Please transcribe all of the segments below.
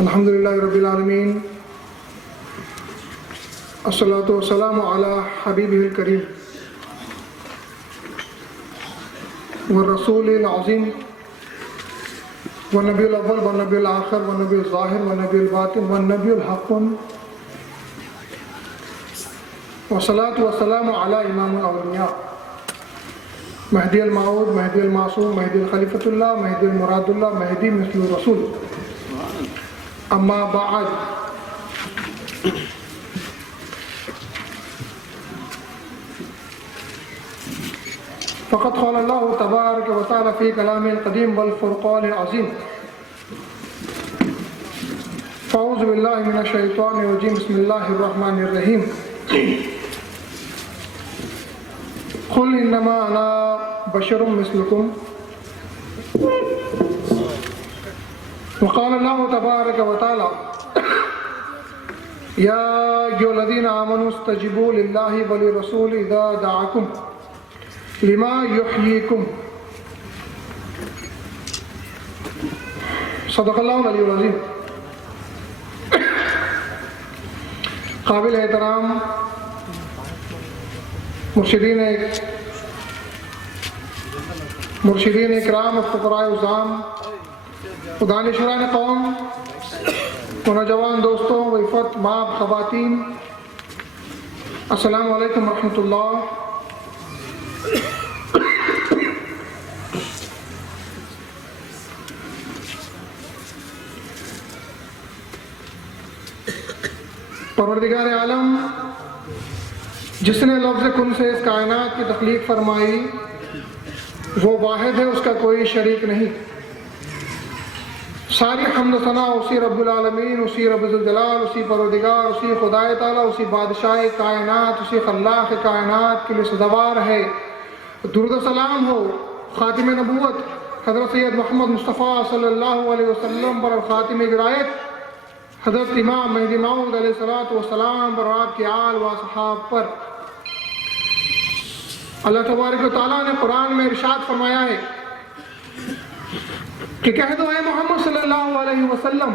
الحمدللہ رب العالمین، الصلاۃ والسلام علی حبیبہ الکریم والرسول العظیم والنبی الاول والنبی الآخر والنبی الظاہر والنبی الباطن والنبی الحق، والصلاۃ والسلام علی امام الاولیاء مہدی الموعود، مہدی المعصوم، مہدی الخلیفۃ اللہ، مہدی المراد اللہ، مہدی مثل الرسول. اما بعد، فقد قال اللہ تبارک و تعالی فی کلام القدیم والفرقان العظیم. فاعوذ باللہ من الشیطان الرجیم، بسم اللہ الرحمن الرحیم. قل انما انا بشر مثلکم. وقال اللہ تبارک و تعالی یا ایھا الذین آمنوا استجیبوا للہ وللرسول اذا دعاکم لما یحییکم. صدق اللہ العلی العظیم. قابل احترام مرشدین اکرام، فقراء عظام، دانشوران قوم، نوجوان دوستوں، وفد ماں خواتین، السلام علیکم ورحمۃ اللہ. پروردگار عالم جس نے لفظ کن سے اس کائنات کی تخلیق فرمائی، وہ واحد ہے، اس کا کوئی شریک نہیں. ساری حمد و ثنا اسی رب العالمین، اسی رب ذوالجلال، اسی پروردگار، اسی خدائے تعالیٰ، اسی بادشاہ کائنات، اسی خلاق کائنات کے لیے سزاوار ہے. درود و سلام ہو خاتم نبوت حضرت سید محمد مصطفیٰ صلی اللہ علیہ وسلم پر، اور خاتم ولایت حضرت امام مہدی موعود علیہ الصلوۃ والسلام پر، اور آپ کے آل و اصحاب پر. اللہ تبارک و تعالیٰ نے قرآن میں ارشاد فرمایا ہے کہ کہہ دو اے محمد صلی اللہ علیہ وسلم،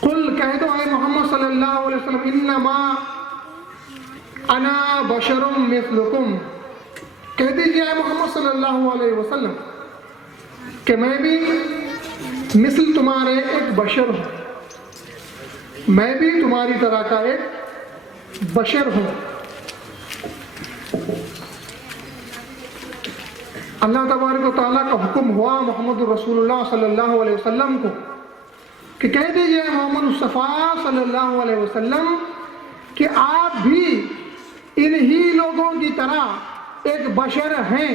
قل کہہ دو اے محمد صلی اللہ علیہ وسلم، انما انا بشر مثلکم. کہہ دیجئے اے محمد صلی اللہ علیہ وسلم کہ میں بھی مثل تمہارے ایک بشر ہوں، میں بھی تمہاری طرح کا ایک بشر ہوں. اللہ تبارک و تعالیٰ کا حکم ہوا محمد رسول اللہ صلی اللہ علیہ وسلم کو کہ کہہ دیجئے محمد مصطفیٰ صلی اللہ علیہ وسلم کہ آپ بھی انہی لوگوں کی طرح ایک بشر ہیں.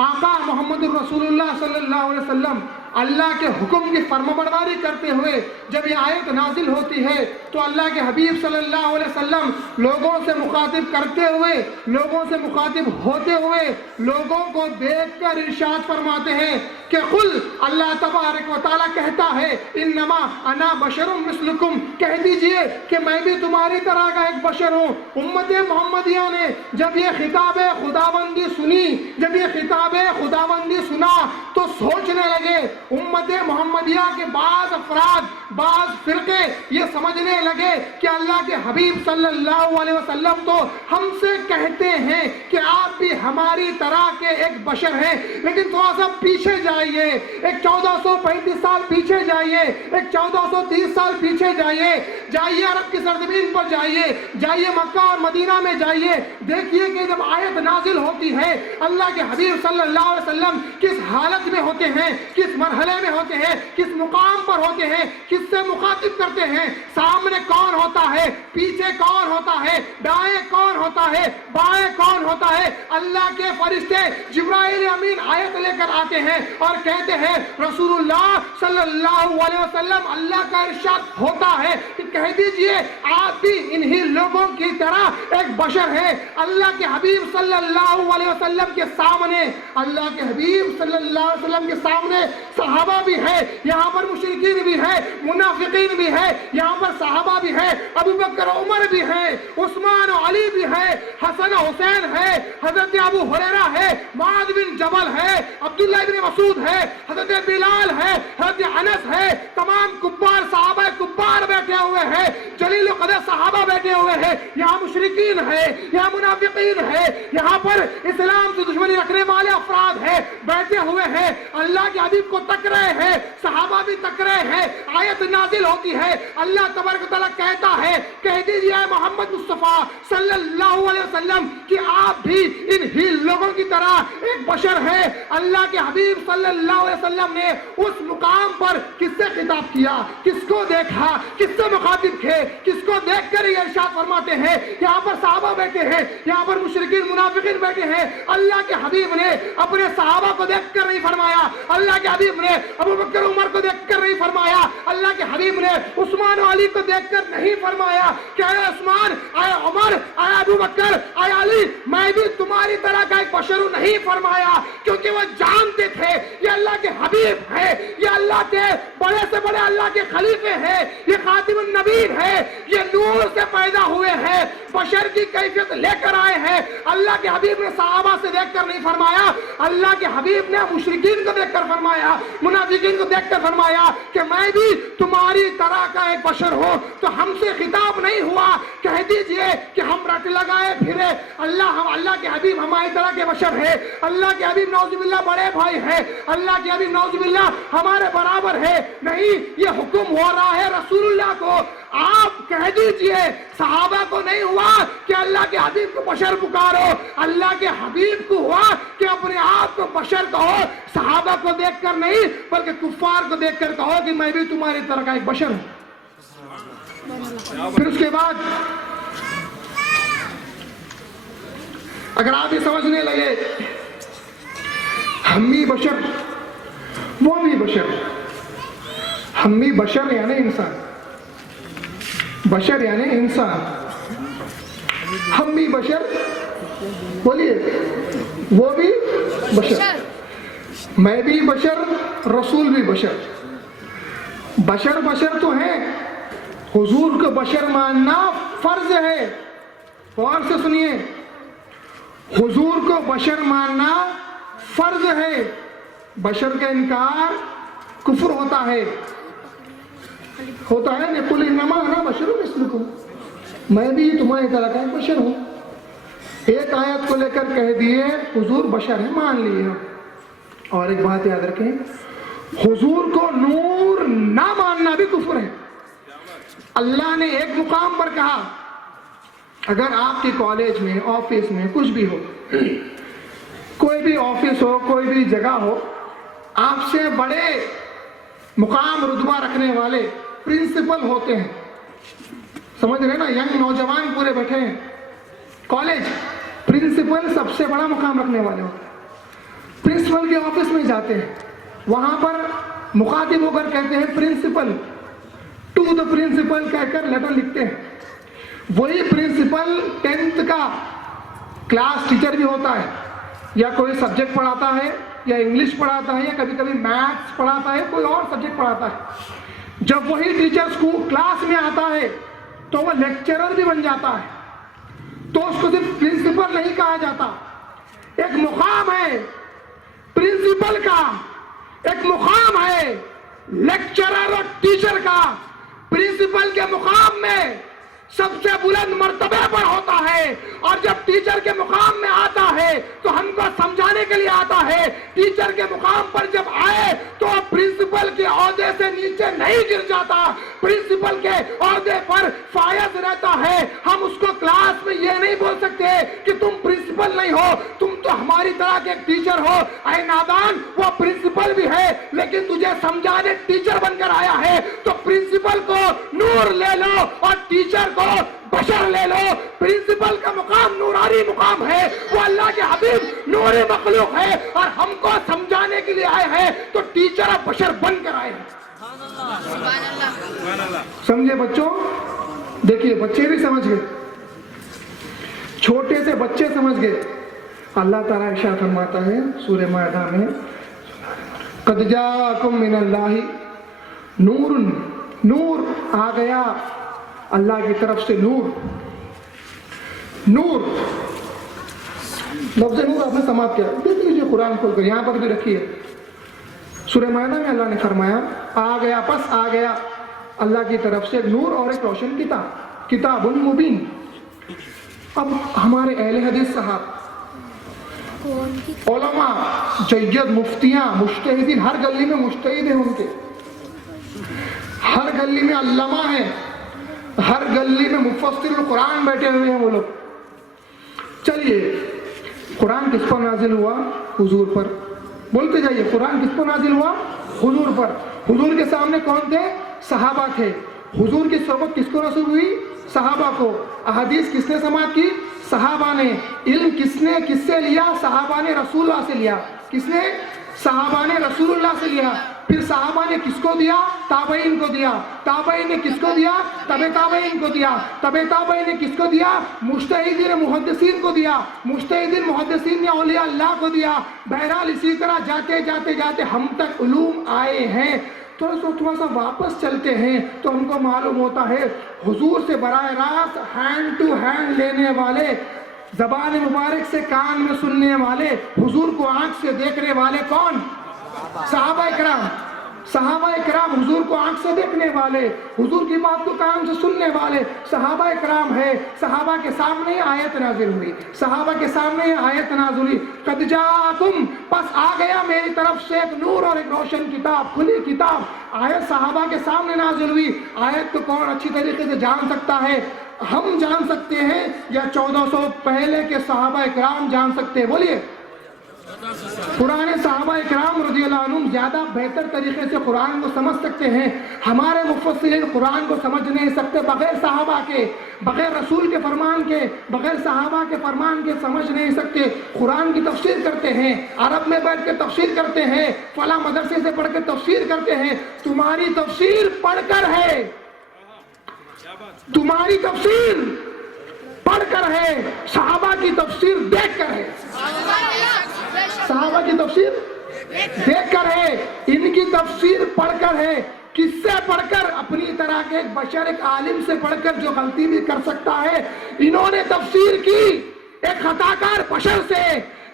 آقا محمد رسول اللہ صلی اللہ علیہ وسلم اللہ کے حکم کی فرمانبرداری کرتے ہوئے جب یہ آیت نازل ہوتی ہے تو اللہ کے حبیب صلی اللہ علیہ وسلم لوگوں سے مخاطب کرتے ہوئے، لوگوں سے مخاطب ہوتے ہوئے، لوگوں کو دیکھ کر ارشاد فرماتے ہیں کہ قل، اللہ تبارک و تعالیٰ کہتا ہے انما انا بشر مثلکم، کہہ دیجئے کہ میں بھی تمہاری طرح کا ایک بشر ہوں. امت محمدیہ نے جب یہ خطاب خداوندی سنی، جب یہ خطاب خداوندی سنا تو سوچنے لگے. امت محمدیہ کے بعض افراد، بعض فرقے یہ سمجھنے لگے کہ اللہ کے حبیب صلی اللہ علیہ وسلم تو ہم سے کہتے ہیں کہ آپ بھی ہماری طرح کے ایک بشر ہیں، لیکن تھوڑا سا پیچھے جائیے، ایک 1435 سال پیچھے جائیے، ایک 1430 سال پیچھے جائیے، جائیے عرب کی سرزمین پر جائیے، جائیے مکہ اور مدینہ میں جائیے، دیکھیے کہ جب آیت نازل ہوتی ہے اللہ کے حبیب صلی اللہ علیہ وسلم کس حالت میں ہوتے ہیں، کس مرحلے میں ہوتے ہیں، کس مقام پر ہوتے ہیں، کس سے مخاطب کرتے ہیں. سامنے کون ہوتا ہے، پیچھے کون ہوتا ہے، دائیں کون ہوتا ہے، بائیں کون ہوتا ہے. اللہ کے فرشتے جبرائیل امین آیت لے کر آتے ہیں اور کہتے ہیں رسول اللہ صلی اللہ علیہ وسلم اللہ کا ارشاد ہوتا ہے کہ کہہ دیجئے آپ بھی انہی لوگوں کی طرح ایک بشر ہے. اللہ کے حبیب صلی اللہ علیہ وسلم کے سامنے اللہ کے حبیب صلی اللہ علیہ وسلم کے سامنے صحابہ بھی ہے، یہاں پر مشرکین بھی ہے، منافقین بھی ہے، یہاں پر صحابہ بھی ہے، ابو بکر عمر بھی ہے، عثمان و علی بھی ہے، حسن و حسین ہے، حضرت ابو ہریرہ ہے، معاذ بن جبل ہے، عبداللہ بن مسعود ہے، حضرت بلال ہے، حضرت انس ہے، تمام کبار صحابہ کبار بیٹھے ہوئے ہیں، جلیل القدر صحابہ بیٹھے ہوئے ہیں، یہاں مشرکین ہے، یہاں منافقین ہے، یہاں پر اسلام سے دشمنی رکھنے والے افراد ہیں بیٹھے ہوئے ہیں، اللہ کے حبیب کو تک رہے ہیں، صحابہ بھی تک رہے ہیں، آیت نازل ہوتی ہے، اللہ تبارک و تعالیٰ کہتا ہے کہہ دیجئے محمد مصطفیٰ صلی اللہ علیہ وسلم کہ آپ بھی ان ہی لوگوں کی طرح ایک بشر ہے۔ اللہ کے حبیب صلی اللہ علیہ وسلم نے اس مقام پر کس سے خطاب کیا، کس کو دیکھا، کس سے مخاطب تھے، کس کو دیکھ کر یہ ارشاد فرماتے ہیں یہاں پر صحابہ بیٹھے ہیں، یہاں پر مشرکین منافقین بیٹھے ہیں، اللہ کے حبیب نے اپنے صحابہ کو دیکھ کر نہیں فرمایا، اللہ کے حبیب نے ابو بکر عمر کو دیکھ کر نہیں فرمایا، اللہ کے حبیب نے عثمان و علی کو دیکھ کر نہیں فرمایا کہ اے عثمان، اے عمر، اے ابو بکر، اے علی میں بھی تمہاری طرح کا ایک بشر ہوں، نہیں فرمایا، کیونکہ وہ جانتے تھے یہ اللہ کے حبیب ہے، یہ اللہ کے بڑے سے بڑے اللہ کے خلیفے ہیں، یہ خاتم النبیین ہے، یہ نور سے پیدا ہوئے ہیں، بشر کی کیفیت لے کر آئے ہیں۔ اللہ کے حبیب نے صحابہ سے دیکھ کر نہیں فرمایا، اللہ کے حبیب نے مشرکین کو دیکھ کر فرمایا، منافقین کو دیکھ کر فرمایا کہ میں بھی تمہاری طرح کا ایک بشر ہوں۔ تو ہم سے خطاب نہیں ہوا کہہ دیجئے کہ ہم رٹ لگائے پھرے اللہ کے حبیب ہماری طرح کے بشر ہے، اللہ کے حبیب نعوذ باللہ بڑے بھائی ہے، اللہ کے حبیب نعوذ باللہ ہمارے برابر ہے، نہیں، یہ حکم ہو رہا ہے رسول اللہ کو۔ آپ کہہ دیجئے صحابہ کو نہیں ہوا کہ اللہ کے حبیب کو بشر پکارو، اللہ کے حبیب کو ہوا کہ اپنے آپ کو بشر کہو، صحابہ کو دیکھ کر نہیں بلکہ کفار کو دیکھ کر کہو کہ میں بھی تمہاری طرح کا ایک بشر ہوں۔ پھر اس کے بعد اگر آپ یہ سمجھنے لگے ہم بھی بشر وہ بھی بشر، ہم بھی بشر یعنی انسان، بشر یعنی انسان، ہم بھی بشر، بولیے وہ بھی بشر، میں بھی بشر، رسول بھی بشر، بشر بشر تو ہیں، حضور کو بشر ماننا فرض ہے۔ غور سے سنیے، حضور کو بشر ماننا فرض ہے، بشر کا انکار کفر ہوتا ہے قل انما انا بشر مثلکم، میں بھی تمہاری طرح کا ایک بشر ہوں۔ ایک آیت کو لے کر کہہ دیے حضور بشر ہے، مان لیے۔ اور ایک بات یاد رکھیں، حضور کو نور نہ ماننا بھی کفر ہے۔ اللہ نے ایک مقام پر کہا اگر آپ کے کالج میں، آفس میں، کچھ بھی ہو، کوئی بھی آفس ہو، کوئی بھی جگہ ہو، آپ سے بڑے مقام رتبہ رکھنے والے پرنسپل ہوتے ہیں، سمجھ رہے نا، ینگ نوجوان پورے بیٹھے ہیں، کالج پرنسپل سب سے بڑا مقام رکھنے والے ہوتے ہیں، پرنسپل کے آفس میں جاتے ہیں، وہاں پر مخاطب ہو کر کہتے ہیں پرنسپل، ٹو دا پرنسپل کہہ کر لیٹر لکھتے ہیں۔ وہی پرنسپل 10th کا کلاس ٹیچر بھی ہوتا ہے، یا کوئی سبجیکٹ پڑھاتا ہے، یا انگلش پڑھاتا ہے، یا کبھی کبھی میتھس پڑھاتا ہے، کوئی اور سبجیکٹ پڑھاتا ہے۔ جب وہی ٹیچر کلاس میں آتا ہے تو وہ لیکچرر بھی بن جاتا ہے، تو اس کو صرف پرنسپل نہیں کہا جاتا، ایک مقام ہے پرنسپل کا، ایک مقام ہے لیکچرر اور ٹیچر کا۔ پرنسپل کے مقام میں سب سے بلند مرتبے پر ہوتا ہے، اور جب ٹیچر کے مقام میں آتا ہے تو ہم کو سمجھانے کے لیے آتا ہے۔ ٹیچر کے مقام پر جب آئے تو پرنسپل کے عہدے سے نیچے نہیں گر جاتا، پرنسپل کے عہدے پر فائز رہتا ہے۔ ہم اس کو کلاس میں یہ نہیں بول سکتے کہ تم پرنسپل نہیں ہو، تم تو ہماری طرح کے ایک ٹیچر ہو۔ اے نادان، وہ پرنسپل بھی ہے لیکن تجھے سمجھانے ٹیچر بن کر آیا ہے، تو پرنسپل کو نور لے لو اور ٹیچر کو بشر لے لو۔ پرنسپل کا مقام نورانی مقام ہے، وہ اللہ کے حبیب نوری مخلوق ہے، اور ہم کو سمجھانے کے لیے آئے ہیں، تو ٹیچر اور بشر بن کر آئے ہیں۔ سمجھے بچوں؟ دیکھیے بچے بھی سمجھ گئے، چھوٹے سے بچے سمجھ گئے۔ اللہ تعالیٰ ارشاد فرماتا ہے سورہ مائدہ میں قد جاءکم من اللہ نور، نور آ گیا اللہ کی طرف سے، نور، نور، لفظ نور آپ نے سماعت کیا، دیکھ لیجیے قرآن کھول کر، یہاں پر بھی رکھی ہے سورہ مائدہ میں اللہ نے فرمایا آ گیا، پس آ گیا اللہ کی طرف سے ایک نور اور ایک روشن کتاب، کتاب مبین۔ اب ہمارے اہل حدیث صاحب، علماء جید، مفتیاں، مجتہدین، ہر گلی میں مجتہد ہیں ان کے، ہر گلی میں علماء ہیں، ہر گلی میں مفسر القرآن بیٹھے ہوئے ہیں وہ لوگ۔ چلیے قرآن کس پر نازل ہوا؟ حضور پر، بولتے جائیے قرآن کس پر نازل ہوا؟ حضور پر۔ حضور کے سامنے کون تھے؟ صحابہ تھے۔ حضور کی صحبت کس کو نصیب ہوئی؟ صحابہ کو۔ احادیث کس نے سماعت کی؟ صحابہ نے۔ علم کس نے کس سے لیا؟ صحابہ نے رسول اللہ سے لیا۔ کس نے؟ صحابہ نے رسول اللہ سے لیا۔ پھر صحابہ نے کس کو دیا؟ تابعین کو دیا۔ تابعین نے کس کو دیا؟ تبع تابعین کو دیا۔ تبع تابعین نے کس کو دیا؟ مجتہدین محدثین کو دیا۔ مجتہدین محدثین نے اولیاء اللہ کو دیا۔ بہرحال اسی طرح جاتے جاتے جاتے ہم تک علوم آئے ہیں۔ تھوڑا سا واپس چلتے ہیں تو ہم کو معلوم ہوتا ہے حضور سے براہ راست ہینڈ ٹو ہینڈ لینے والے، زبان مبارک سے کان میں سننے والے، حضور کو آنکھ سے دیکھنے والے کون؟ صحابہ اکرام۔ صحابہ اکرام حضور کو آنکھ سے دیکھنے والے، حضور کی بات کو کان سے سننے والے صحابہ اکرام ہے۔ صحابہ کے سامنے آیت نازل ہوئی، صحابہ کے سامنے آیت نازل ہوئی، قد جاءکم، پس آ گیا میری طرف سے ایک نور اور ایک روشن کتاب، کھلی کتاب۔ آیت صحابہ کے سامنے نازل ہوئی۔ آیت کو کون اچھی طریقے سے جان سکتا ہے؟ ہم جان سکتے ہیں یا 1400 پہلے کے صحابہ اکرام جان سکتے ہیں؟ بولیے۔ پرانے صحابہ اکرام رضی اللہ عنہم زیادہ بہتر طریقے سے قرآن کو سمجھ سکتے ہیں۔ ہمارے مفسرین قرآن کو سمجھ نہیں سکتے، بغیر صحابہ کے، بغیر رسول کے فرمان کے، بغیر صحابہ کے فرمان کے سمجھ نہیں سکتے۔ قرآن کی تفسیر کرتے ہیں، عرب میں بیٹھ کے تفسیر کرتے ہیں، فلاں مدرسے سے پڑھ کے تفسیر کرتے ہیں۔ تمہاری تفسیر پڑھ کر ہے، تمہاری تفسیر پڑھ کر ہے، صحابہ کی تفسیر دیکھ کر ہے۔ صحابہ کی تفسیر دیکھ کر ہے، ان کی تفسیر پڑھ کر ہے۔ کس سے پڑھ کر؟ اپنی طرح کے ایک بشر، ایک عالم سے پڑھ کر جو غلطی بھی کر سکتا ہے۔ انہوں نے تفسیر کی ایک خطا کار بشر سے،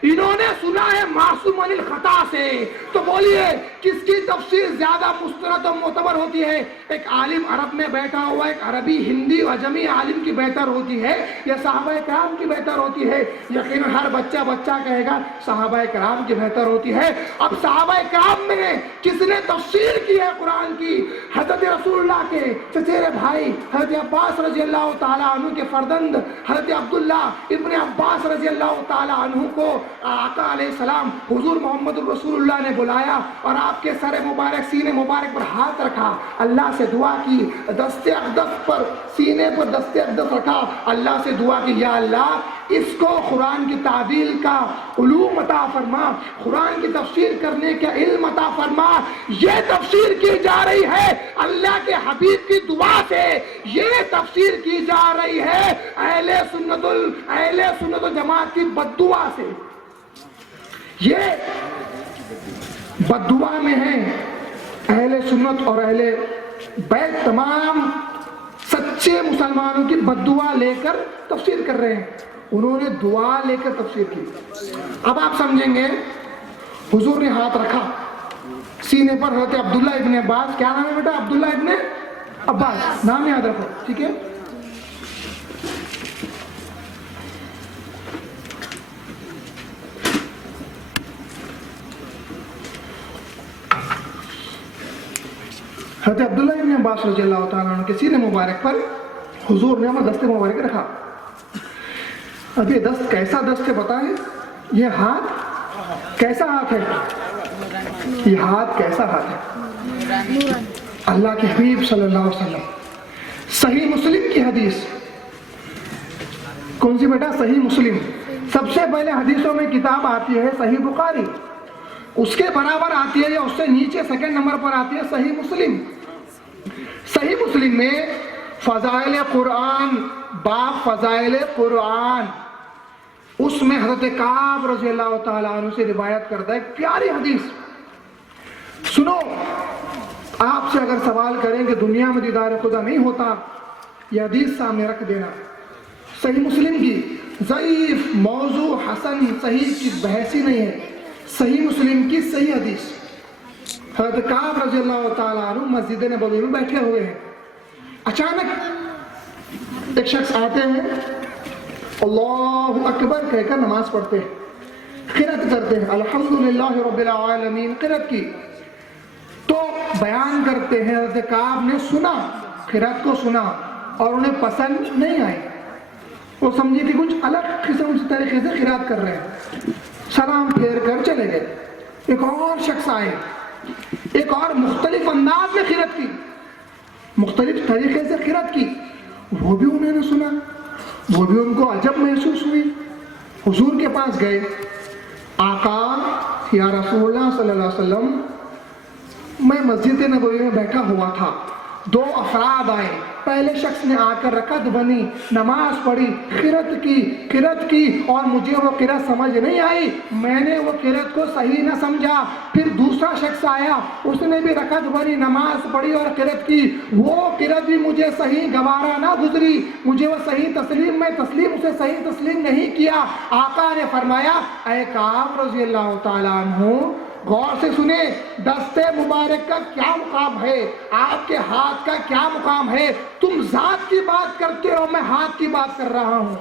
انہوں نے سنا ہے معصوم عن الخطا سے۔ تو بولیے کس کی تفسیر زیادہ مستند و معتبر ہوتی ہے؟ ایک عالم عرب میں بیٹھا ہوا، ایک عربی ہندی عجمی عالم کی بہتر ہوتی ہے یا صحابہ کرام کی بہتر ہوتی ہے؟ یقیناً ہر بچہ کہے گا صحابہ کرام کی بہتر ہوتی ہے۔ اب صحابہ کرام میں کس نے تفسیر کی ہے قرآن کی؟ حضرت رسول اللہ کے چچیرے بھائی حضرت عباس رضی اللہ تعالیٰ عنہ کے فرزند حضرت عبداللہ ابن عباس رضی اللہ تعالیٰ عنہ کو آقا علیہ السلام حضور محمد رسول اللہ نے بلایا اور آپ کے سر مبارک، سینے مبارک پر ہاتھ رکھا، اللہ سے دعا کی، دست اقدس پر، سینے پر دست اقدس رکھا، اللہ سے دعا کی یا اللہ اس کو قرآن کی تعبیر کا علوم عطا فرما، قرآن کی تفسیر کرنے کا علم عطا فرما۔ یہ تفسیر کی جا رہی ہے اللہ کے حبیب کی دعا سے، یہ تفسیر کی جا رہی ہے اہل سنت الجماعت کی بد دعا سے۔ یہ بد دعا میں ہیں اہل سنت اور اہل بیت، تمام سچے مسلمانوں کی بد دعا لے کر تفسیر کر رہے ہیں۔ انہوں نے دعا لے کر تفسیر کی۔ اب آپ سمجھیں گے حضور نے ہاتھ رکھا سینے پر، حضرت عبداللہ ابن عباس، کیا نام ہے بیٹا؟ عبداللہ ابن عباس، نام یاد رکھو، ٹھیک ہے؟ حضرت عبداللہ ابن عباس رضی اللہ تعالیٰ عنہ کے سینے مبارک پر حضور نے ہمیں دست مبارک رکھا۔ اب یہ دست کیسا دست ہے بتائیں؟ یہ ہاتھ کیسا ہاتھ ہے؟ یہ ہاتھ کیسا ہاتھ ہے؟ اللہ کے حبیب صلی اللہ علیہ وسلم، صحیح مسلم کی حدیث، کون سی بیٹا؟ صحیح مسلم۔ سب سے پہلے حدیثوں میں کتاب آتی ہے صحیح بخاری، اس کے برابر آتی ہے یا اس سے نیچے سیکنڈ نمبر پر آتی ہے صحیح مسلم۔ صحیح مسلم میں فضائل قرآن، باب فضائل قرآن، اس میں حضرت کعب رضی اللہ تعالیٰ عنہ سے روایت کردہ ایک پیاری حدیث، سنو، آپ سے اگر سوال کریں کہ دنیا میں دیدار خدا نہیں ہوتا، یہ حدیث سامنے رکھ دینا، صحیح مسلم کی، ضعیف، موضوع، حسن، صحیح کی بحث ہی نہیں ہے، صحیح مسلم کی صحیح حدیث۔ حضرت کعب رضی اللہ تعالیٰ عنہ مسجد نبوی میں بیٹھے ہوئے ہیں، اچانک ایک شخص آتے ہیں، اللہ اکبر کہہ کر نماز پڑھتے ہیں، قرأت کرتے ہیں، الحمدللہ رب العالمین قرأت کی، تو بیان کرتے ہیں حضرت کعب نے سنا، قرأت کو سنا اور انہیں پسند نہیں آئی، وہ سمجھی تھی کچھ الگ قسم سے طریقے سے قرأت کر رہے ہیں، سلام پھیر کر چلے گئے۔ ایک اور شخص آئے، ایک اور مختلف انداز میں قرأت کی، مختلف طریقے سے قرأت کی، وہ بھی انہوں نے سنا، وہ بھی ان کو عجب محسوس ہوئی، حضور کے پاس گئے، آقا یا رسول اللہ صلی اللہ علیہ وسلم، میں مسجد نبوی میں بیٹھا ہوا تھا، دو افراد آئے، پہلے شخص نے آ کر رکعت بنی، نماز پڑھی، قرأت کی اور مجھے وہ قرأت سمجھ نہیں آئی، میں نے وہ قرأت کو صحیح نہ سمجھا۔ پھر دوسرا شخص آیا، اس نے بھی رکعت بنی، نماز پڑھی اور قرأت کی، وہ قرأت بھی مجھے صحیح گوارا نہ گزری، مجھے وہ صحیح تسلیم، میں اسے صحیح تسلیم نہیں کیا۔ آقا نے فرمایا، اے کعب رضی اللہ تعالیٰ عنہ، غور سے سنیں، دست مبارک کا کیا مقام ہے، آپ کے ہاتھ کا کیا مقام ہے، تم ذات کی بات کرتے ہو، میں ہاتھ کی بات کر رہا ہوں۔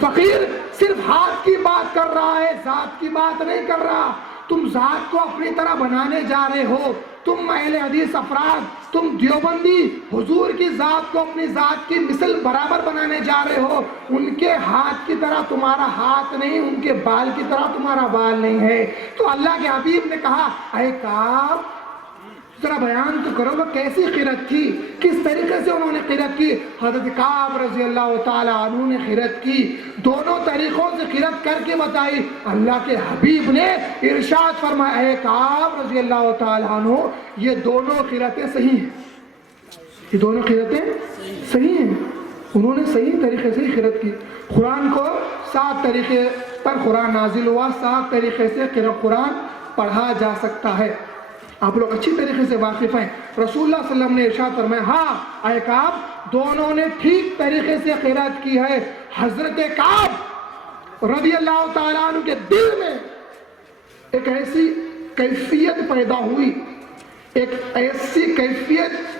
فقیر صرف ہاتھ کی بات کر رہا ہے، ذات کی بات نہیں کر رہا، تم ذات کو اپنی طرح بنانے جا رہے ہو، تم اہل حدیث افراد، تم دیوبندی حضور کی ذات کو اپنی ذات کی مثل برابر بنانے جا رہے ہو، ان کے ہاتھ کی طرح تمہارا ہاتھ نہیں، ان کے بال کی طرح تمہارا بال نہیں ہے۔ تو اللہ کے حبیب نے کہا، اے کعب ذرا بیان تو کرو وہ کیسی قرأت تھی، کس طریقے سے انہوں نے قرأت کی۔ حضرت کعب رضی اللہ تعالیٰ عنہ نے قرأت کی، دونوں طریقوں سے قرأت کر کے بتائی۔ اللہ کے حبیب نے ارشاد فرمایا، اے کعب رضی اللہ تعالیٰ عنہ، یہ دونوں قرأتیں صحیح ہیں، یہ دونوں قرأتیں صحیح ہیں، انہوں نے صحیح طریقے سے قرأت کی۔ قرآن کو 7 طریقے پر قرآن نازل ہوا، 7 طریقے سے قرآن پڑھا جا سکتا ہے، آپ لوگ اچھی طریقے سے واقف ہیں۔ رسول اللہ صلی اللہ علیہ وسلم نے ارشاد فرمایا، ہاں اے کعب دونوں نے ٹھیک طریقے سے قرأت کی ہے۔ حضرت کعب رضی اللہ تعالیٰ عنہ کے دل میں ایک ایسی کیفیت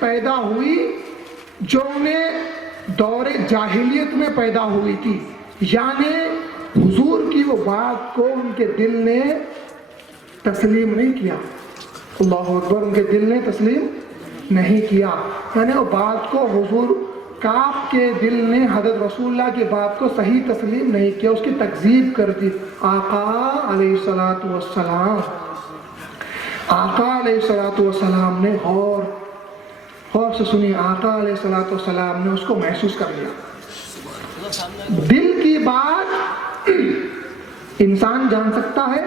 پیدا ہوئی جو انہیں دور جاہلیت میں پیدا ہوئی تھی، یعنی حضور کی وہ بات کو ان کے دل نے تسلیم نہیں کیا، اللہ اکبر، ان کے دل نے تسلیم نہیں کیا، یعنی وہ بات کو حضور کعب کے دل نے حضرت رسول اللہ کی بات کو صحیح تسلیم نہیں کیا، اس کی تکذیب کر دی۔ آقا علیہ السلام نے غور سے سنی، آقا علیہ السلام نے اس کو محسوس کر لیا۔ دل کی بات انسان جان سکتا ہے،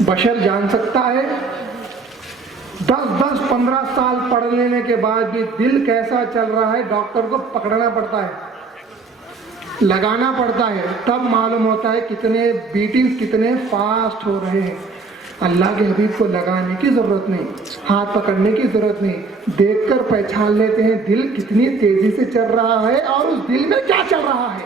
بشر جان سکتا ہے، 10 15 سال پڑھ لینے کے بعد بھی دل کیسا چل رہا ہے ڈاکٹر کو پکڑنا پڑتا ہے، لگانا پڑتا ہے، تب معلوم ہوتا ہے کتنے بیٹنگ کتنے فاسٹ ہو رہے ہیں۔ اللہ کے حبیب کو لگانے کی ضرورت نہیں، ہاتھ پکڑنے کی ضرورت نہیں، دیکھ کر پہچان لیتے ہیں دل کتنی تیزی سے چل رہا ہے اور اس دل میں کیا چل رہا ہے۔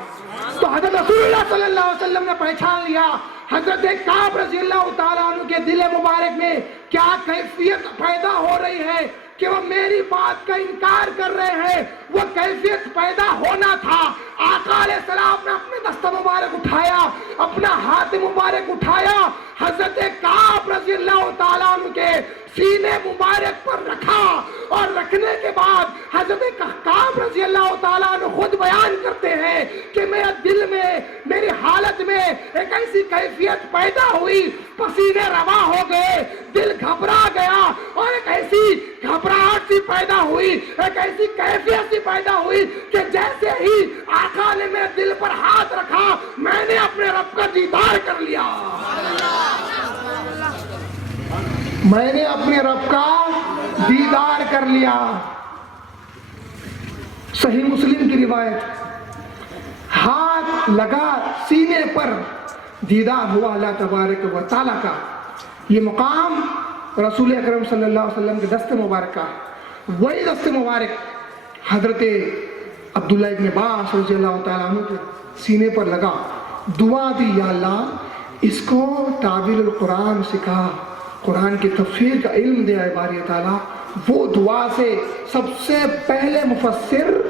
تو حضرت رسول اللہ صلی اللہ علیہ وسلم نے پہچان لیا حضرت کعب رضی اللہ تعالیٰ عنہ کے دل مبارک میں کیا کیفیت پیدا ہو رہی ہے کہ وہ میری بات کا انکار کر رہے ہیں۔ وہ کیفیت پیدا ہونا تھا۔ آقا علیہ السلام نے اپنے دست مبارک اٹھایا، اپنا ہاتھ مبارک اٹھایا، حضرت کعب رضی اللہ تعالیٰ عنہ کے سینے مبارک پر رکھا، اور رکھنے کے بعد حضرت کعب رضی اللہ تعالیٰ عنہ خود بیان کرتے ہیں کہ میرے دل میں، میری حالت میں ایک ایسی کیفیت پیدا ہوئی، پسینے روا ہو گئے، دل گھبرا گیا، اور ایک ایسی گھبراہٹ سی پیدا ہوئی، ایک ایسی کیفیت سی پیدا ہوئی کہ جیسے ہی آقا نے میرے دل پر ہاتھ رکھا میں نے اپنے رب کا دیدار کر لیا، میں نے اپنے رب کا دیدار کر لیا۔ صحیح مسلم کی روایت، ہاتھ لگا سینے پر، دیدار ہوا اللہ تبارک و تعالیٰ کا۔ یہ مقام رسول اکرم صلی اللہ علیہ وسلم کے دست مبارک کا ہے. وہی دست مبارک حضرت عبداللہ ابن عباس رضی اللہ تعالیٰ عنہ کے سینے پر لگا, دعا دی, یا اللہ اس کو تعبیر القرآن سکھا, قرآن کی تفسیر کا علم دے اے باری تعالیٰ. وہ دعا سے سب سے پہلے مفسر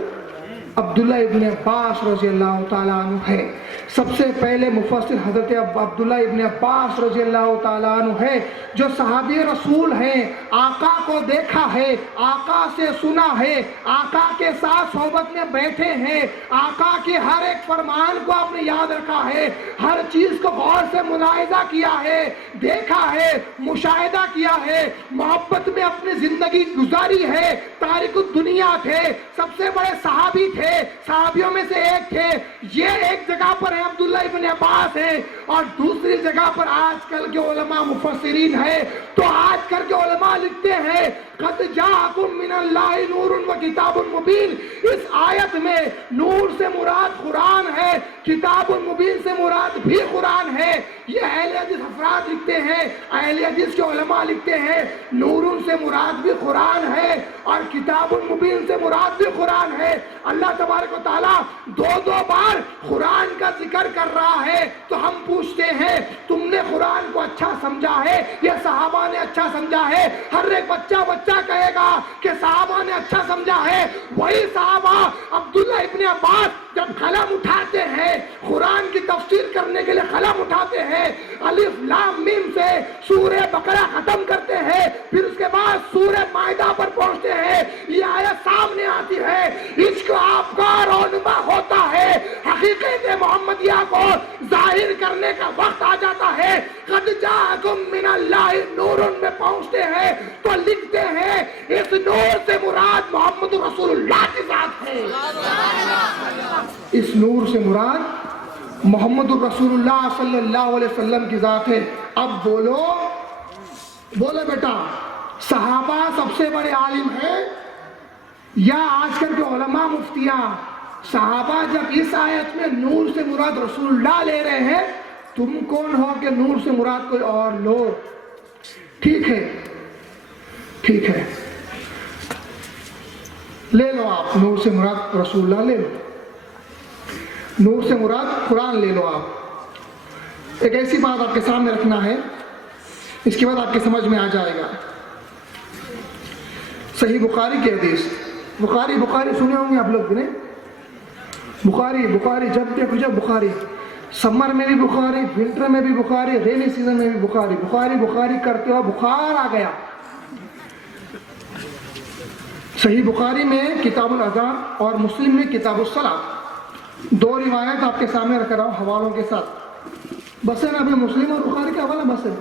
عبداللہ ابن عباس رضی اللہ تعالیٰ عنہ ہے. سب سے پہلے مفسر حضرت عبداللہ ابن عباس رضی اللہ تعالیٰ عنہ ہے, جو صحابی رسول ہیں, آقا کو دیکھا ہے, آقا سے سنا ہے, آقا کے ساتھ صحبت میں بیٹھے ہیں, آقا کے ہر ایک فرمان کو آپ نے یاد رکھا ہے, ہر چیز کو غور سے ملاحظہ کیا ہے, دیکھا ہے, مشاہدہ کیا ہے, محبت میں اپنی زندگی گزاری ہے, تارک الدنیا تھے, سب سے بڑے صحابی تھے, صحابیوں میں سے ایک تھے. یہ ایک جگہ پر عبداللہ ابن عباس ہے, اور دوسری جگہ پر آج کل کے علماء مفسرین ہیں. تو آج کل کے علماء لکھتے ہیں قد جاءکم من اللہ نور و کتاب مبین. اس آیت میں نور سے مراد قرآن ہے, کتاب مبین سے مراد بھی قرآن ہے. یہ اہل حدیث افراد لکھتے ہیں, اہل حدیث کے علماء لکھتے ہیں نور سے مراد بھی قرآن ہے اور کتاب مبین سے مراد بھی قرآن ہے. اللہ تبارک و تعالیٰ دو بار قرآن کا ذکر کر رہا ہے. تو ہم پوچھتے ہیں تم نے قرآن کو اچھا سمجھا ہے یا صحابہ نے اچھا سمجھا ہے؟ ہر ایک بچہ کہے گا کہ صحابہ نے اچھا سمجھا ہے. وہی صحابہ عبداللہ ابن عباس جب قلم اٹھاتے ہیں قرآن کی تفسیر کرنے کے لیے قلم اٹھاتے ہیں, الف لام میم سے سورہ بقرہ ختم کرتے ہیں, پھر اس کے بعد سورہ مائدہ پر پہنچتے ہیں, یہ آیت سامنے آتی ہے, عشق آپ کا رونما ہوتا ہے, حقیقت محمدیہ کو ظاہر کرنے کا وقت آ جاتا ہے. قد جاءکم من اللہ نور میں پہنچتے ہیں تو لکھتے ہیں اس نور سے مراد محمد رسول اللہ کی ذات ہے. اس نور سے مراد محمد رسول اللہ صلی اللہ علیہ وسلم کی ذات ہے. اب بولو بیٹا, صحابہ سب سے بڑے عالم ہیں یا آج کل کے علماء مفتیاں؟ صحابہ جب اس آیت میں نور سے مراد رسول اللہ لے رہے ہیں, تم کون ہو کہ نور سے مراد کوئی اور لو؟ ٹھیک ہے, لے لو آپ, نور سے مراد رسول اللہ لے لو, نور سے مراد قرآن لے لو آپ. ایک ایسی بات آپ کے سامنے رکھنا ہے, اس کے بعد آپ کے سمجھ میں آ جائے گا. صحیح بخاری کی حدیث, بخاری سنے ہوں گے آپ لوگ نے, بخاری جب دیکھو جب بخاری, سمر میں بھی بخاری, ونٹر میں بھی بخاری, رینی سیزن میں بھی بخاری کرتے ہو بخار آ گیا. صحیح بخاری میں کتاب الاذان اور مسلم میں کتاب الصلاۃ, دو روایت آپ کے سامنے رکھ رہا ہوں حوالوں کے ساتھ. بس ہے نا, ابھی مسلم اور بخاری کا حوالہ بس ہے.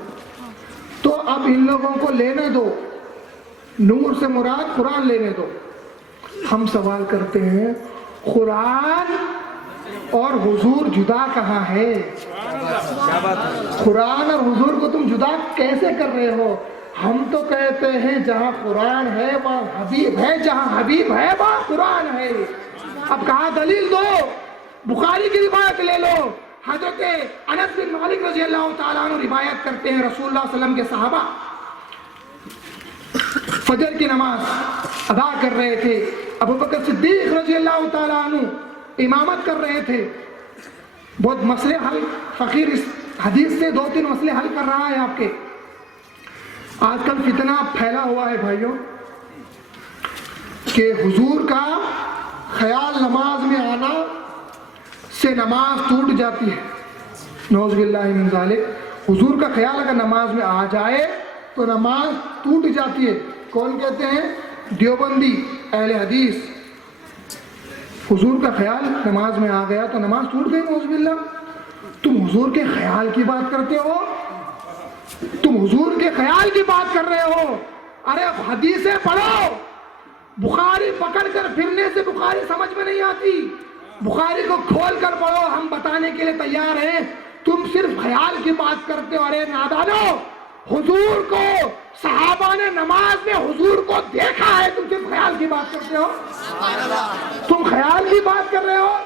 تو اب ان لوگوں کو لینے دو, نور سے مراد قرآن لینے دو. ہم سوال کرتے ہیں قرآن اور حضور جدا کہاں ہے؟ قرآن اور حضور کو تم جدا کیسے کر رہے ہو؟ ہم تو کہتے ہیں جہاں قرآن ہے وہاں حبیب ہے, جہاں حبیب ہے وہاں قرآن ہے. اب کہاں دلیل دو؟ بخاری کی روایت لے لو. حضرت انس بن مالک رضی اللہ تعالیٰ عنہ روایت کرتے ہیں رسول اللہ صلی اللہ علیہ وسلم کے صحابہ فجر کی نماز ادا کر رہے تھے, ابو بکر صدیق رضی اللہ تعالیٰ عنہ امامت کر رہے تھے. بہت مسئلے حل, فقیر اس حدیث سے 2-3 مسئلے حل کر رہا ہے آپ کے. آج کل فتنہ پھیلا ہوا ہے بھائیوں کہ حضور کا خیال نماز میں آنا سے نماز ٹوٹ جاتی ہے. نعوذ باللہ من ذالک, حضور کا خیال اگر نماز میں آ جائے تو نماز ٹوٹ جاتی ہے. کون کہتے ہیں؟ دیوبندی اہل حدیث. حضور کا خیال نماز میں آ گیا تو نماز ٹوٹ گئی. نعوذ باللہ. تم حضور کے خیال کی بات کرتے ہو, تم حضور کے خیال کی بات کر رہے ہو. ارے حدیثیں پڑھو, بخاری پکڑ کر پھرنے سے بخاری سمجھ میں نہیں آتی. بخاری کو کھول کر پڑھو, ہم بتانے کے لیے تیار ہیں. تم صرف خیال کی بات کرتے ہو. ارے نادانو, حضور کو صحابہ نے نماز میں حضور کو دیکھا ہے, تم صرف خیال کی بات کرتے ہو. تم خیال کی بات کر رہے ہو,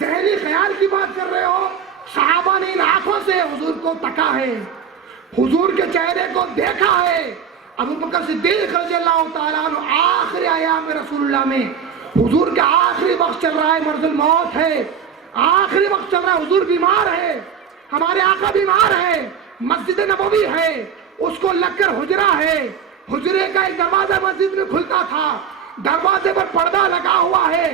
ذہنی خیال کی بات کر رہے ہو. صحابہ نے ان آنکھوں سے حضور کو تکا ہے, حضور کے چہرے کو دیکھا ہے. ابو بکر صدیق رضی اللہ تعالیٰ عنہ آخری ایام رسول اللہ میں حضور کا آخری وقت چل رہا ہے، مرض الموت ہے، آخری وقت چل رہا ہے، حضور بیمار ہے، ہمارے آقا بیمار ہے، مسجد نبوی ہے، اس کو لگ کر حجرہ ہے، حجرے کا ایک دروازہ مسجد میں کھلتا تھا، دروازے پر پردہ لگا ہوا ہے،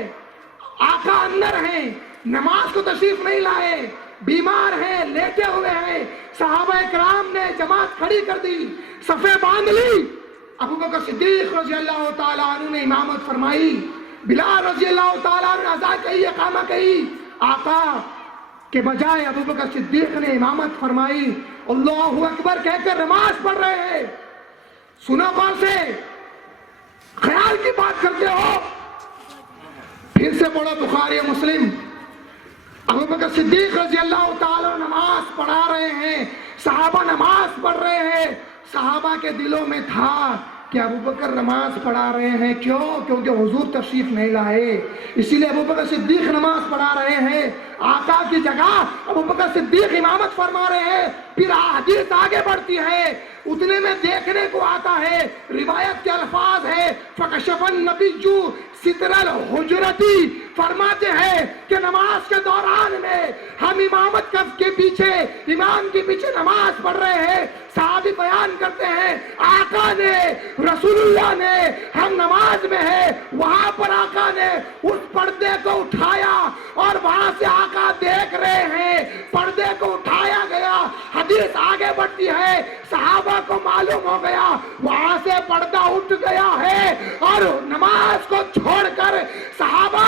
آقا اندر ہیں، نماز کو تشریف نہیں لائے، بیمار ہیں، لیٹے ہوئے ہیں. صحابہ کرام نے جماعت کھڑی کر دی، صفیں باندھ لی. ابو بکر صدیق رضی اللہ تعالیٰ عنہ نے امامت فرمائی، بلال رضی اللہ تعالیٰ عنہ نے اذان کہی، اقامہ کہی. آقا کے بجائے ابو بکر صدیق نے امامت فرمائی. اللہ اکبر کہہ کر نماز پڑھ رہے ہیں. سنو کون سے خیال کی بات کرتے ہو؟ پھر سے پڑھو بخاری و مسلم. ابو بکر صدیق رضی اللہ تعالیٰ نماز پڑھا رہے ہیں، صحابہ نماز پڑھ رہے ہیں. صحابہ کے دلوں میں تھا کہ ابو بکر نماز پڑھا رہے ہیں، کیوں؟ کیونکہ حضور تشریف نہیں لائے، اسی لیے ابو بکر صدیق نماز پڑھا رہے ہیں. آقا کی جگہ ابو بکر صدیق امامت فرما رہے ہیں. پھر حدیث آگے بڑھتی ہے، اتنے میں دیکھنے کو آتا ہے، روایت کے الفاظ ہے فَكَشَفَ النَّبِيُّ سِتْرَ الْحُجْرَةِ، فرماتے ہیں کہ نماز کے دوران میں ہم امامت کے پیچھے، امام کے پیچھے نماز پڑھ رہے ہیں. صحابی بیان کرتے ہیں آقا نے، رسول اللہ نے، ہم نماز میں ہیں، وہاں پر آقا نے اس پردے کو اٹھایا اور وہاں سے آقا دیکھ رہے ہیں، پردے کو اٹھایا گیا. حدیث آگے بڑھتی ہے، صحابہ کو معلوم ہو گیا وہاں سے پردہ اٹھ گیا ہے، اور نماز کو چھوڑ کر صحابہ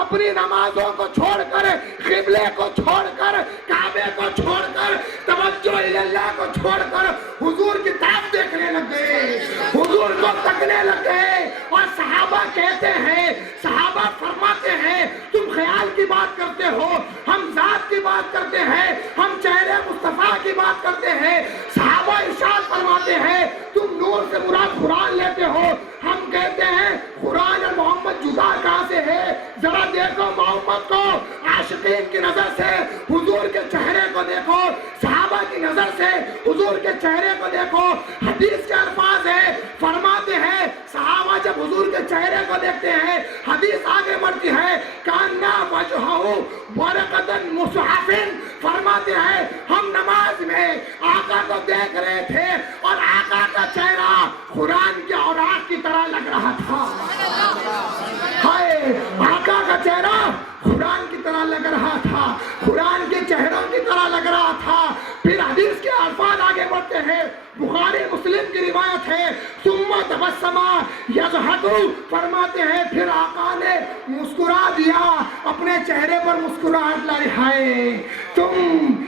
اپنی نمازوں کو چھوڑ کر، قبلے کو چھوڑ کر، کعبے کو چھوڑ کر، توجہ اللہ کو چھوڑ کر حضور کی طرف دیکھنے لگ گئے، حضور کو تکنے لگ گئے. اور صحابہ کہتے ہیں، صحابہ فرماتے ہیں تم خیال کی بات کرتے ہو، ہم ذات کی بات کرتے ہیں، ہم چہرے مصطفیٰ کی بات کرتے ہیں. صحابہ ارشاد فرماتے ہیں تم نور سے مراد قرآن لیتے ہو، ہم کہتے ہیں قرآن اور محمد جدا کہاں سے ہے؟ ذرا دیکھو محمد کو عاشقین کی نظر سے، حضور کے چہرے کو دیکھو، صحابہ کی نظر سے حضور کے چہرے کو دیکھو. حدیث کے الفاظ ہے، فرماتے ہیں صحابہ جب حضور کے چہرے کو دیکھتے ہیں، حدیث آگے بڑھتی ہے کانا وجہہ ورقۃ مصحف، فرماتے ہیں ہم نماز میں آقا کو دیکھ رہے تھے اور آقا کا چہرہ قرآن کے اوراق کی طرح لگ رہا تھا. ہائے، آقا کا چہرہ قرآن کی طرح لگ رہا تھا، قرآن کے چہروں کی طرح لگ رہا تھا. پھر حدیث کے الفاظ آگے بڑھتے ہیں، بخاری مسلم کی روایت ہے ثم تبسم یضحک، فرماتے ہیں پھر آقا نے مسکرا دیا، اپنے چہرے پر مسکراہٹ لائی. ہائے، تم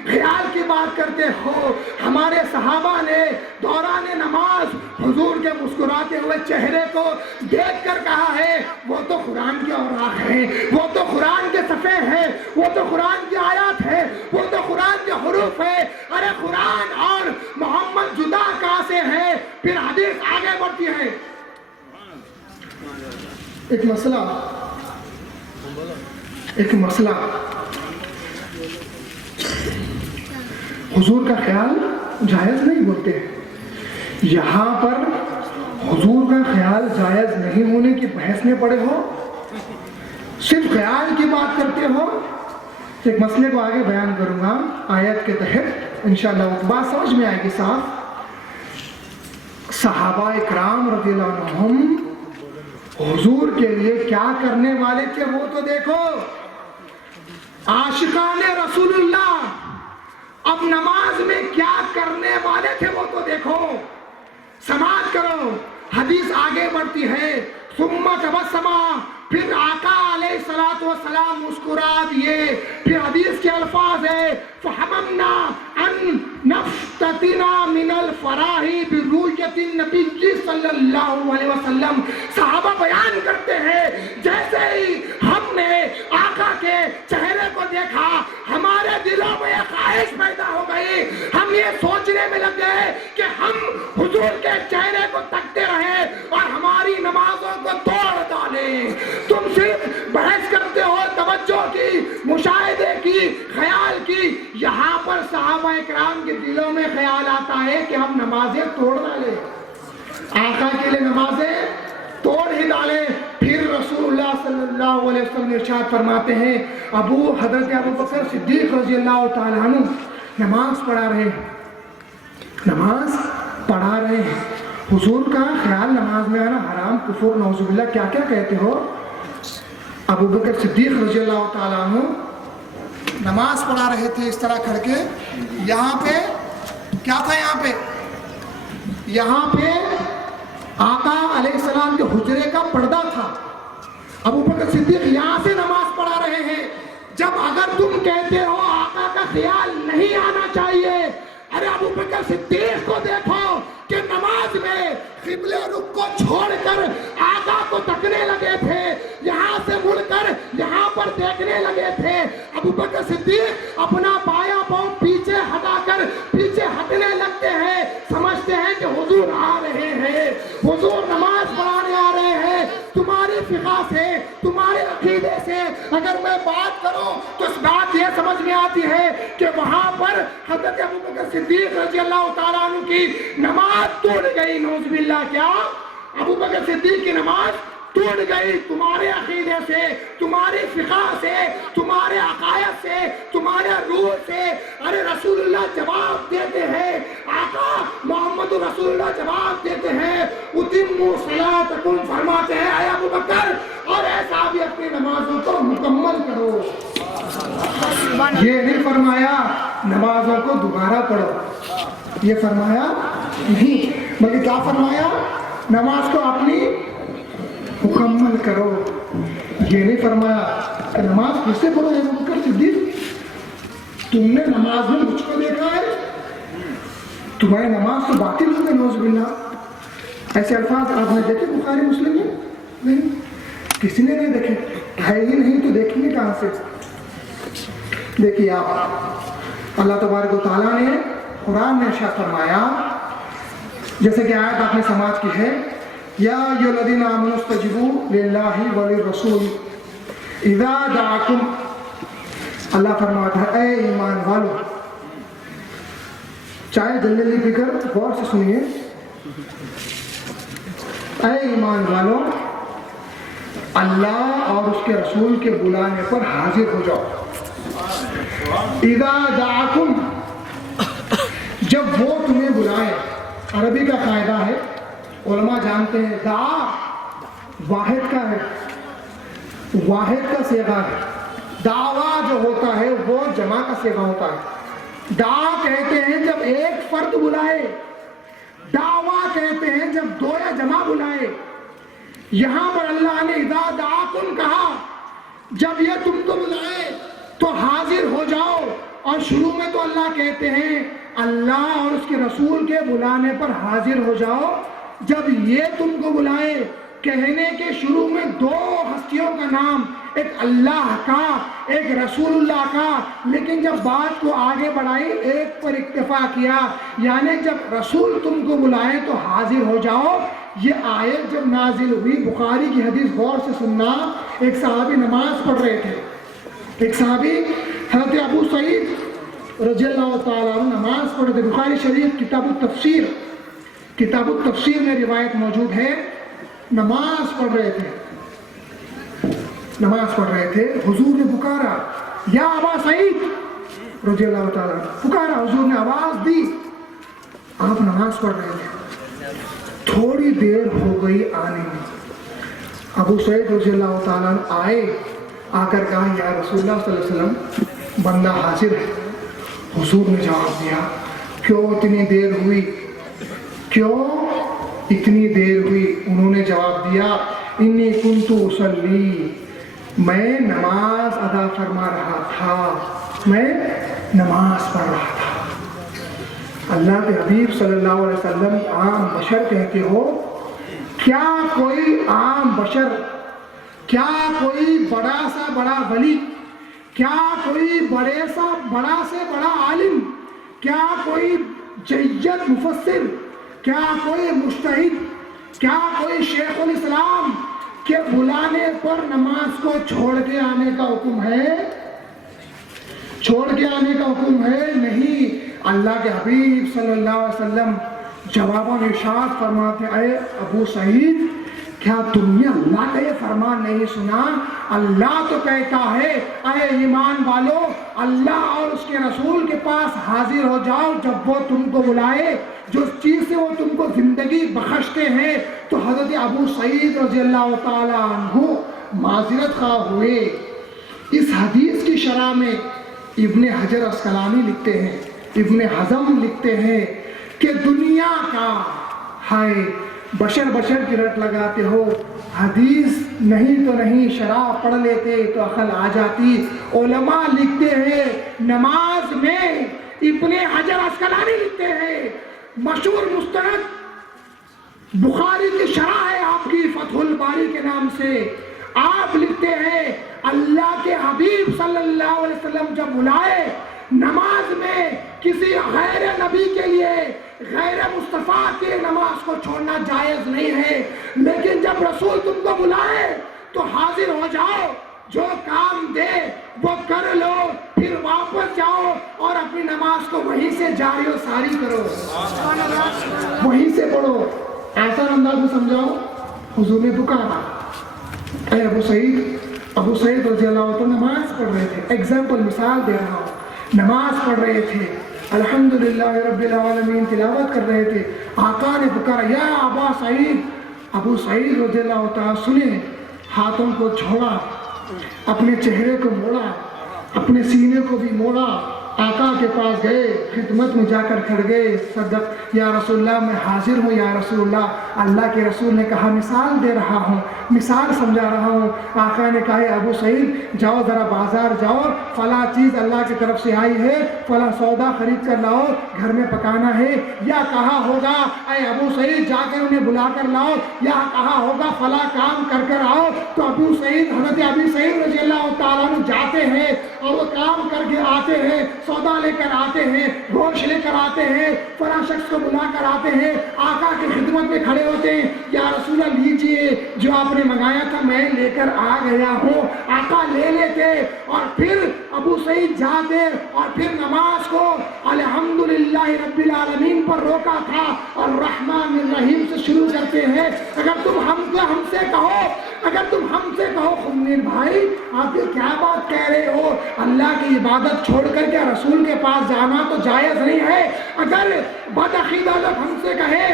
خیال کی بات کرتے ہو. ہمارے صحابہ نے دوران نماز حضور کے مسکراتے ہوئے چہرے کو دیکھ کر کہا ہے وہ تو قرآن کے اوراق ہیں، وہ تو قرآن کے صفحے ہیں، وہ تو قرآن کی آیات ہے، وہ تو قرآن کے حروف ہے. ارے قرآن اور محمد جدا کہاں سے ہے؟ پھر حدیث آگے بڑھتی ہے. ایک مسئلہ حضور کا خیال جائز نہیں بولتے ہیں. یہاں پر حضور کا خیال جائز نہیں ہونے کی بحث میں پڑے ہو، صرف خیال کی بات کرتے ہو. ایک مسئلے کو آگے بیان کروں گا آیت کے تحت، انشاءاللہ بات سمجھ میں آئے گی صاف. صحابہ اکرام رضی اللہ عنہم حضور کے لیے کیا کرنے والے تھے وہ تو دیکھو. عاشقان رسول اللہ اب نماز میں کیا کرنے والے تھے وہ تو دیکھو. سماعت کرو، حدیث آگے بڑھتی ہے ثم تبسم، پھر آقا علیہ السلام مسکرا دیے. پھر حدیث کے الفاظ ہے فہممنا ان نفتتنا من الفراح برؤیت النبی صلی اللہ علیہ وسلم. صحابہ بیان کرتے ہیں جیسے ہی ہم نے آقا کے چہرے کو دیکھا ہمارے دلوں میں ایک خواہش پیدا ہو گئی، ہم یہ سوچنے میں لگ گئے کہ ہم حضور کے چہرے کو تکتے رہیں اور ہماری نمازوں کو توڑ ڈالیں. تم صرف بحث کرتے ہو توجہ کی، مشاہدے کی، خیال کی. یہاں پر صحابہ کرام کے دلوں میں خیال آتا ہے کہ ہم نمازیں توڑ ڈالیں، آقا کے لیے نمازیں توڑ ہی ڈالیں. پھر رسول اللہ صلی اللہ علیہ وسلم ارشاد فرماتے ہیں، حضرت ابو بکر صدیق رضی اللہ تعالیٰ عنہ نماز پڑھا رہے ہیں، نماز پڑھا رہے ہیں. حضور کا خیال نماز میں آنا حرام، کفر، نعوذ باللہ کیا کیا کہتے ہو. ابو بکر صدیق رضی اللہ تعالیٰ عنہ نماز پڑھا رہے تھے اس طرح کر کے. یہاں پہ کیا تھا، یہاں پہ آقا علیہ السلام کے حجرے کا پردہ تھا. ابو بکر صدیق یہاں سے نماز پڑھا رہے ہیں. جب اگر تم کہتے ہو آقا کا خیال نہیں آنا چاہیے، ارے ابو بکر صدیق کو دیکھو کہ نماز میں قبلے رخ کو چھوڑ کر آقا کو تکنے لگے تھے، یہاں سے مڑ کر یہاں پر دیکھنے لگے تھے. ابو بکر صدیق اپنا بایاں پاؤں پیچھے ہٹا کر پیچھے ہٹنے لگتے ہیں، سمجھتے ہیں کہ حضور آ رہے ہیں، حضور نماز پڑھانے آ رہے ہیں. تمہاری فقہ سے، تمہارے عقیدے سے اگر میں بات کروں تو اس بات یہ سمجھ میں آتی ہے کہ وہاں پر حضرت ابو بکر صدیق رضی اللہ تعالیٰ عنہ کی نماز ٹوٹ گئی. نعوذ باللہ، کیا ابو بکر صدیق کی نماز ٹوٹ گئی؟ تمہارے عقیدے سے، تمہاری فقہ سے، تمہارے عقائد سے، تمہارے روح سے. ارے رسول اللہ جواب دیتے ہیں، آقا محمد رسول اللہ جواب دیتے ہیں، اتموا صلاتکم، فرماتے ہیں اے ابو بکر اور ایسا بھی اپنی نمازوں کو مکمل کرو. یہ نہیں فرمایا نمازوں کو دوبارہ پڑھو، یہ فرمایا نہیں، بلکہ کیا فرمایا؟ نماز کو اپنی مکمل کرو. یہ نہیں فرمایا کہ نماز کس سے پڑھو. ابو بکر صدیق، تم نے نماز میں مجھ کو دیکھا ہے، تمہاری نماز تو باطل ہو گئی. نعوذ باللہ، ایسے الفاظ آپ نے دیکھے بخاری مسلم میں؟ نہیں، کسی نے نہیں دیکھے. ہے ہی نہیں تو دیکھیں گے کہاں سے؟ دیکھیے آپ، اللہ تبارک و تعالیٰ نے قرآن میں ارشاد فرمایا، جیسے کہ آیت آپ نے سماعت کی ہے، یا ایھا الذین آمنوا استجیبوا للہ وللرسول اذا دعاکم. اللہ فرماتا ہے اے ایمان والو، چائے جلدی پی کر غور سے سنیے، اے ایمان والو اللہ اور اس کے رسول کے بلانے پر حاضر ہو جاؤ. اذا دعاکم، جب وہ تمہیں بلائے. عربی کا قاعدہ ہے، علماء جانتے ہیں، دعا واحد کا ہے، واحد کا صیغہ ہے. دعویٰ جو ہوتا ہے وہ جمع کا صیغہ ہوتا ہے. دعا کہتے ہیں جب ایک فرد بلائے، دعویٰ کہتے ہیں جب دو یا جمع بلائے. یہاں پر اللہ نے اذا دعاکم کہا، جب یہ تم کو بلائے تو حاضر ہو جاؤ. اور شروع میں تو اللہ کہتے ہیں اللہ اور اس کے رسول کے بلانے پر حاضر ہو جاؤ. جب یہ تم کو بلائے، کہنے کے شروع میں دو ہستیوں کا نام، ایک اللہ کا، ایک رسول اللہ کا، لیکن جب بات کو آگے بڑھائی ایک پر اکتفا کیا، یعنی جب رسول تم کو بلائے تو حاضر ہو جاؤ. یہ آیت جب نازل ہوئی، بخاری کی حدیث غور سے سننا، ایک صحابی نماز پڑھ رہے تھے، ایک صحابی حضرت ابو سعید رضی اللہ تعالیٰ عنہ نماز پڑھ رہے تھے. بخاری شریف کتاب التفسیر میں روایت موجود ہے. نماز پڑھ رہے تھے، حضور نے پکارا یا ابا سعید رضی اللہ تعالیٰ عنہ، پکارا، حضور نے آواز دی. آپ نماز پڑھ رہے تھے، تھوڑی دیر ہو گئی آنے میں. ابو سعید رضی اللہ تعالیٰ عنہ آئے، آ کر کہا یا رسول اللہ صلی اللہ علیہ وسلم بندہ حاضر ہے. حضور نے جواب دیا کیوں اتنی دیر ہوئی، کیوں اتنی دیر ہوئی؟ انہوں نے جواب دیا انی کنت اصلی، میں نماز ادا فرما رہا تھا، میں نماز پڑھ رہا تھا. اللہ کے حبیب صلی اللہ علیہ وسلم عام بشر کہتے ہو، کیا کوئی عام بشر، کیا کوئی بڑا سا بڑا ولی، کیا کوئی بڑے سا بڑا سے بڑا عالم، کیا کوئی جید مفسر، کیا کوئی مجتہد، کیا کوئی شیخ الاسلام کے بلانے پر نماز کو چھوڑ کے آنے کا حکم ہے؟ چھوڑ کے آنے کا حکم ہے نہیں۔ اللہ کے حبیب صلی اللہ علیہ وسلم جواباً ارشاد فرماتے، اے ابو سعید کیا تم نے اللہ کا یہ فرمان نہیں سنا؟ اللہ تو کہتا ہے اے ایمان والو اللہ اور اس کے رسول کے پاس حاضر ہو جاؤ جب وہ تم کو بلائے، جو چیز سے وہ تم کو زندگی بخشتے ہیں۔ تو حضرت ابو سعید رضی اللہ تعالیٰ عنہ معذرت خواہ ہوئے۔ اس حدیث کی شرح میں ابن حجر عسقلانی لکھتے ہیں، ابن حزم لکھتے ہیں کہ دنیا کا ہائے بشر کی رٹ لگاتے ہو، حدیث نہیں تو نہیں شرح پڑھ لیتے تو عقل آ جاتی۔ علماء لکھتے ہیں نماز میں، ابن حجر عسقلانی لکھتے ہیں، مشہور مستند بخاری کی شرح ہے آپ کی فتح الباری کے نام سے، آپ لکھتے ہیں اللہ کے حبیب صلی اللہ علیہ وسلم جب بلائے نماز میں کسی غیر نبی کے لیے، غیر مصطفیٰ کے نماز کو چھوڑنا جائز نہیں ہے، لیکن جب رسول تم کو بلائے تو حاضر ہو جاؤ، جو کام دے وہ کر لو، پھر واپس جاؤ اور اپنی نماز کو وہیں سے جاری و ساری کرو، وہیں سے پڑھو۔ ایسا انداز میں سمجھاؤ۔ حضور نے پکارا، اے ابو سعید رضی اللہ عنہ نماز پڑھ رہے تھے، ایگزامپل مثال دے رہا ہوں، نماز پڑھ رہے تھے، الحمدللہ رب العالمین تلاوت کر رہے تھے، آقا نے پکارا یا ابا سعید۔ ابو سعید رضی اللہ تعالیٰ سنے، ہاتھوں کو چھوڑا، اپنے چہرے کو موڑا، اپنے سینے کو بھی موڑا، آقا کے پاس گئے، خدمت میں جا کر کھڑ گئے، صدق یا رسول اللہ میں حاضر ہوں یا رسول اللہ۔ اللہ کے رسول نے کہا مثال دے رہا ہوں، مثال سمجھا رہا ہوں۔ آقا نے کہا ابو سعید جاؤ ذرا بازار جاؤ، فلاں چیز اللہ کی طرف سے آئی ہے، فلاں سودا خرید کر لاؤ، گھر میں پکانا ہے، یا کہا ہوگا اے ابو سعید جا کر انہیں بلا کر لاؤ، یا کہا ہوگا فلاں کام کر کر آؤ، تو ابو سعید حضرت ابو سعید رضی اللہ تعالیٰ عنہ جاتے ہیں اور وہ کام کر کے آتے ہیں، سودا لے کر آتے ہیں، گوشت لے کر آتے ہیں، فلاں شخص کو بلا کر آتے ہیں، آقا کی خدمت میں کھڑے ہوتے ہیں، یا رسول اللہ لیجئے جو آپ نے منگایا تھا میں لے کر آ گیا ہوں۔ آقا لے لیتے اور پھر ابو سعید جاتے اور پھر نماز کو الحمدللہ رب العالمین پر روکا تھا اور الرحمن الرحیم سے شروع کرتے ہیں۔ اگر تم ہم سے کہو خمیر بھائی آپ یہ کیا بات کہہ رہے ہو، اللہ کی عبادت چھوڑ کر کے رسول کے پاس جانا تو جائز نہیں ہے۔ اگر بدعقیدہ لوگ ہم سے کہے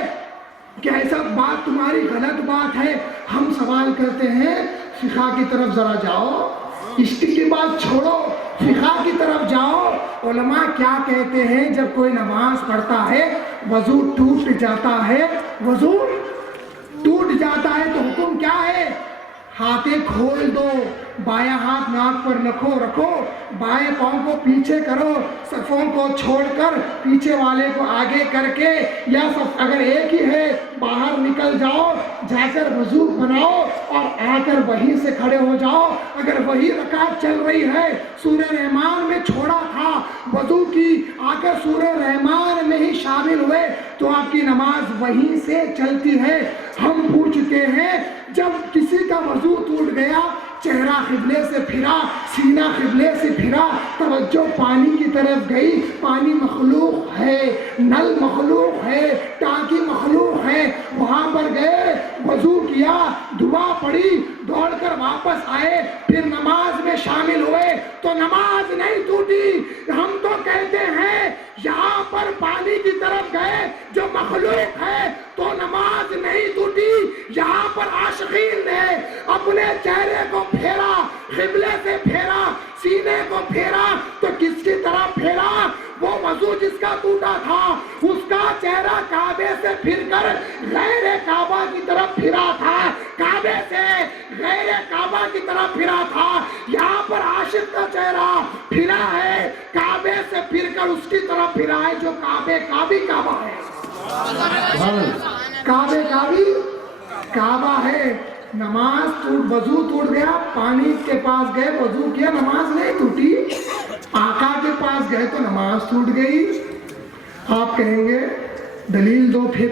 کہ ایسا بات تمہاری غلط بات ہے، ہم سوال کرتے ہیں فقہ کی طرف ذرا جاؤ، اشتہاد کی بات چھوڑو، فقہ کی طرف جاؤ۔ علماء کیا کہتے ہیں جب کوئی نماز پڑھتا ہے وضو ٹوٹ جاتا ہے تو حکم کیا ہے؟ ہاتھیں کھول دو، بایاں ہاتھ ناک پر رکھو، بائیں پاؤں کو پیچھے کرو، صفوں کو چھوڑ کر پیچھے والے کو آگے کر کے، یا صف اگر ایک ہی ہے باہر نکل جاؤ، جا کر وضو بناؤ اور آ کر وہیں سے کھڑے ہو جاؤ۔ اگر وہی رکعت چل رہی ہے سورہ رحمان میں چھوڑا تھا وضو کی، آ کر سورہ رحمان میں ہی شامل ہوئے تو آپ کی نماز وہیں سے چلتی ہے۔ ہم پوچھتے ہیں جب کسی کا وضو ٹوٹ گیا، چہرہ قبلے سے پھرا، سینہ قبلے سے پھرا، توجہ پانی کی طرف گئی، پانی مخلوق ہے، نل مخلوق ہے، ٹانکی مخلوق ہے، وہاں پر گئے، وضو کیا، دعا پڑھی، دوڑ کر واپس آئے، پھر نماز میں شامل ہوئے تو نماز نہیں ٹوٹی۔ ہم تو کہتے ہیں یہاں پر پانی کی طرف گئے جو مخلوق ہے تو نماز نہیں ٹوٹی۔ یہاں پر عاشقین نے اپنے چہرے کو پھیرا، قبلے سے پھیرا، سینے کو پھیرا، تو کس کی طرف پھیرا؟ وہ وضو جس کا ٹوٹا تھا اس کا چہرہ کعبے سے پھر کر غیر کعبہ کی طرف پھرا تھا، کعبے سے غیر کعبہ کی طرف پھرا تھا۔ یہاں پر عاشق کا چہرہ پھرا ہے، کعبے سے پھر کر اس کی طرف پھرا ہے جو کعبے کا بھی کعبہ ہے، کعبے کا بھی کعبہ ہے۔ نماز وضو ٹوٹ گیا، پانی کے پاس گئے وضو کیا، نماز نہیں ٹوٹی۔ آقا کے پاس گئے تو نماز ٹوٹ گئی۔ آپ کہیں گے دلیل دو، پھر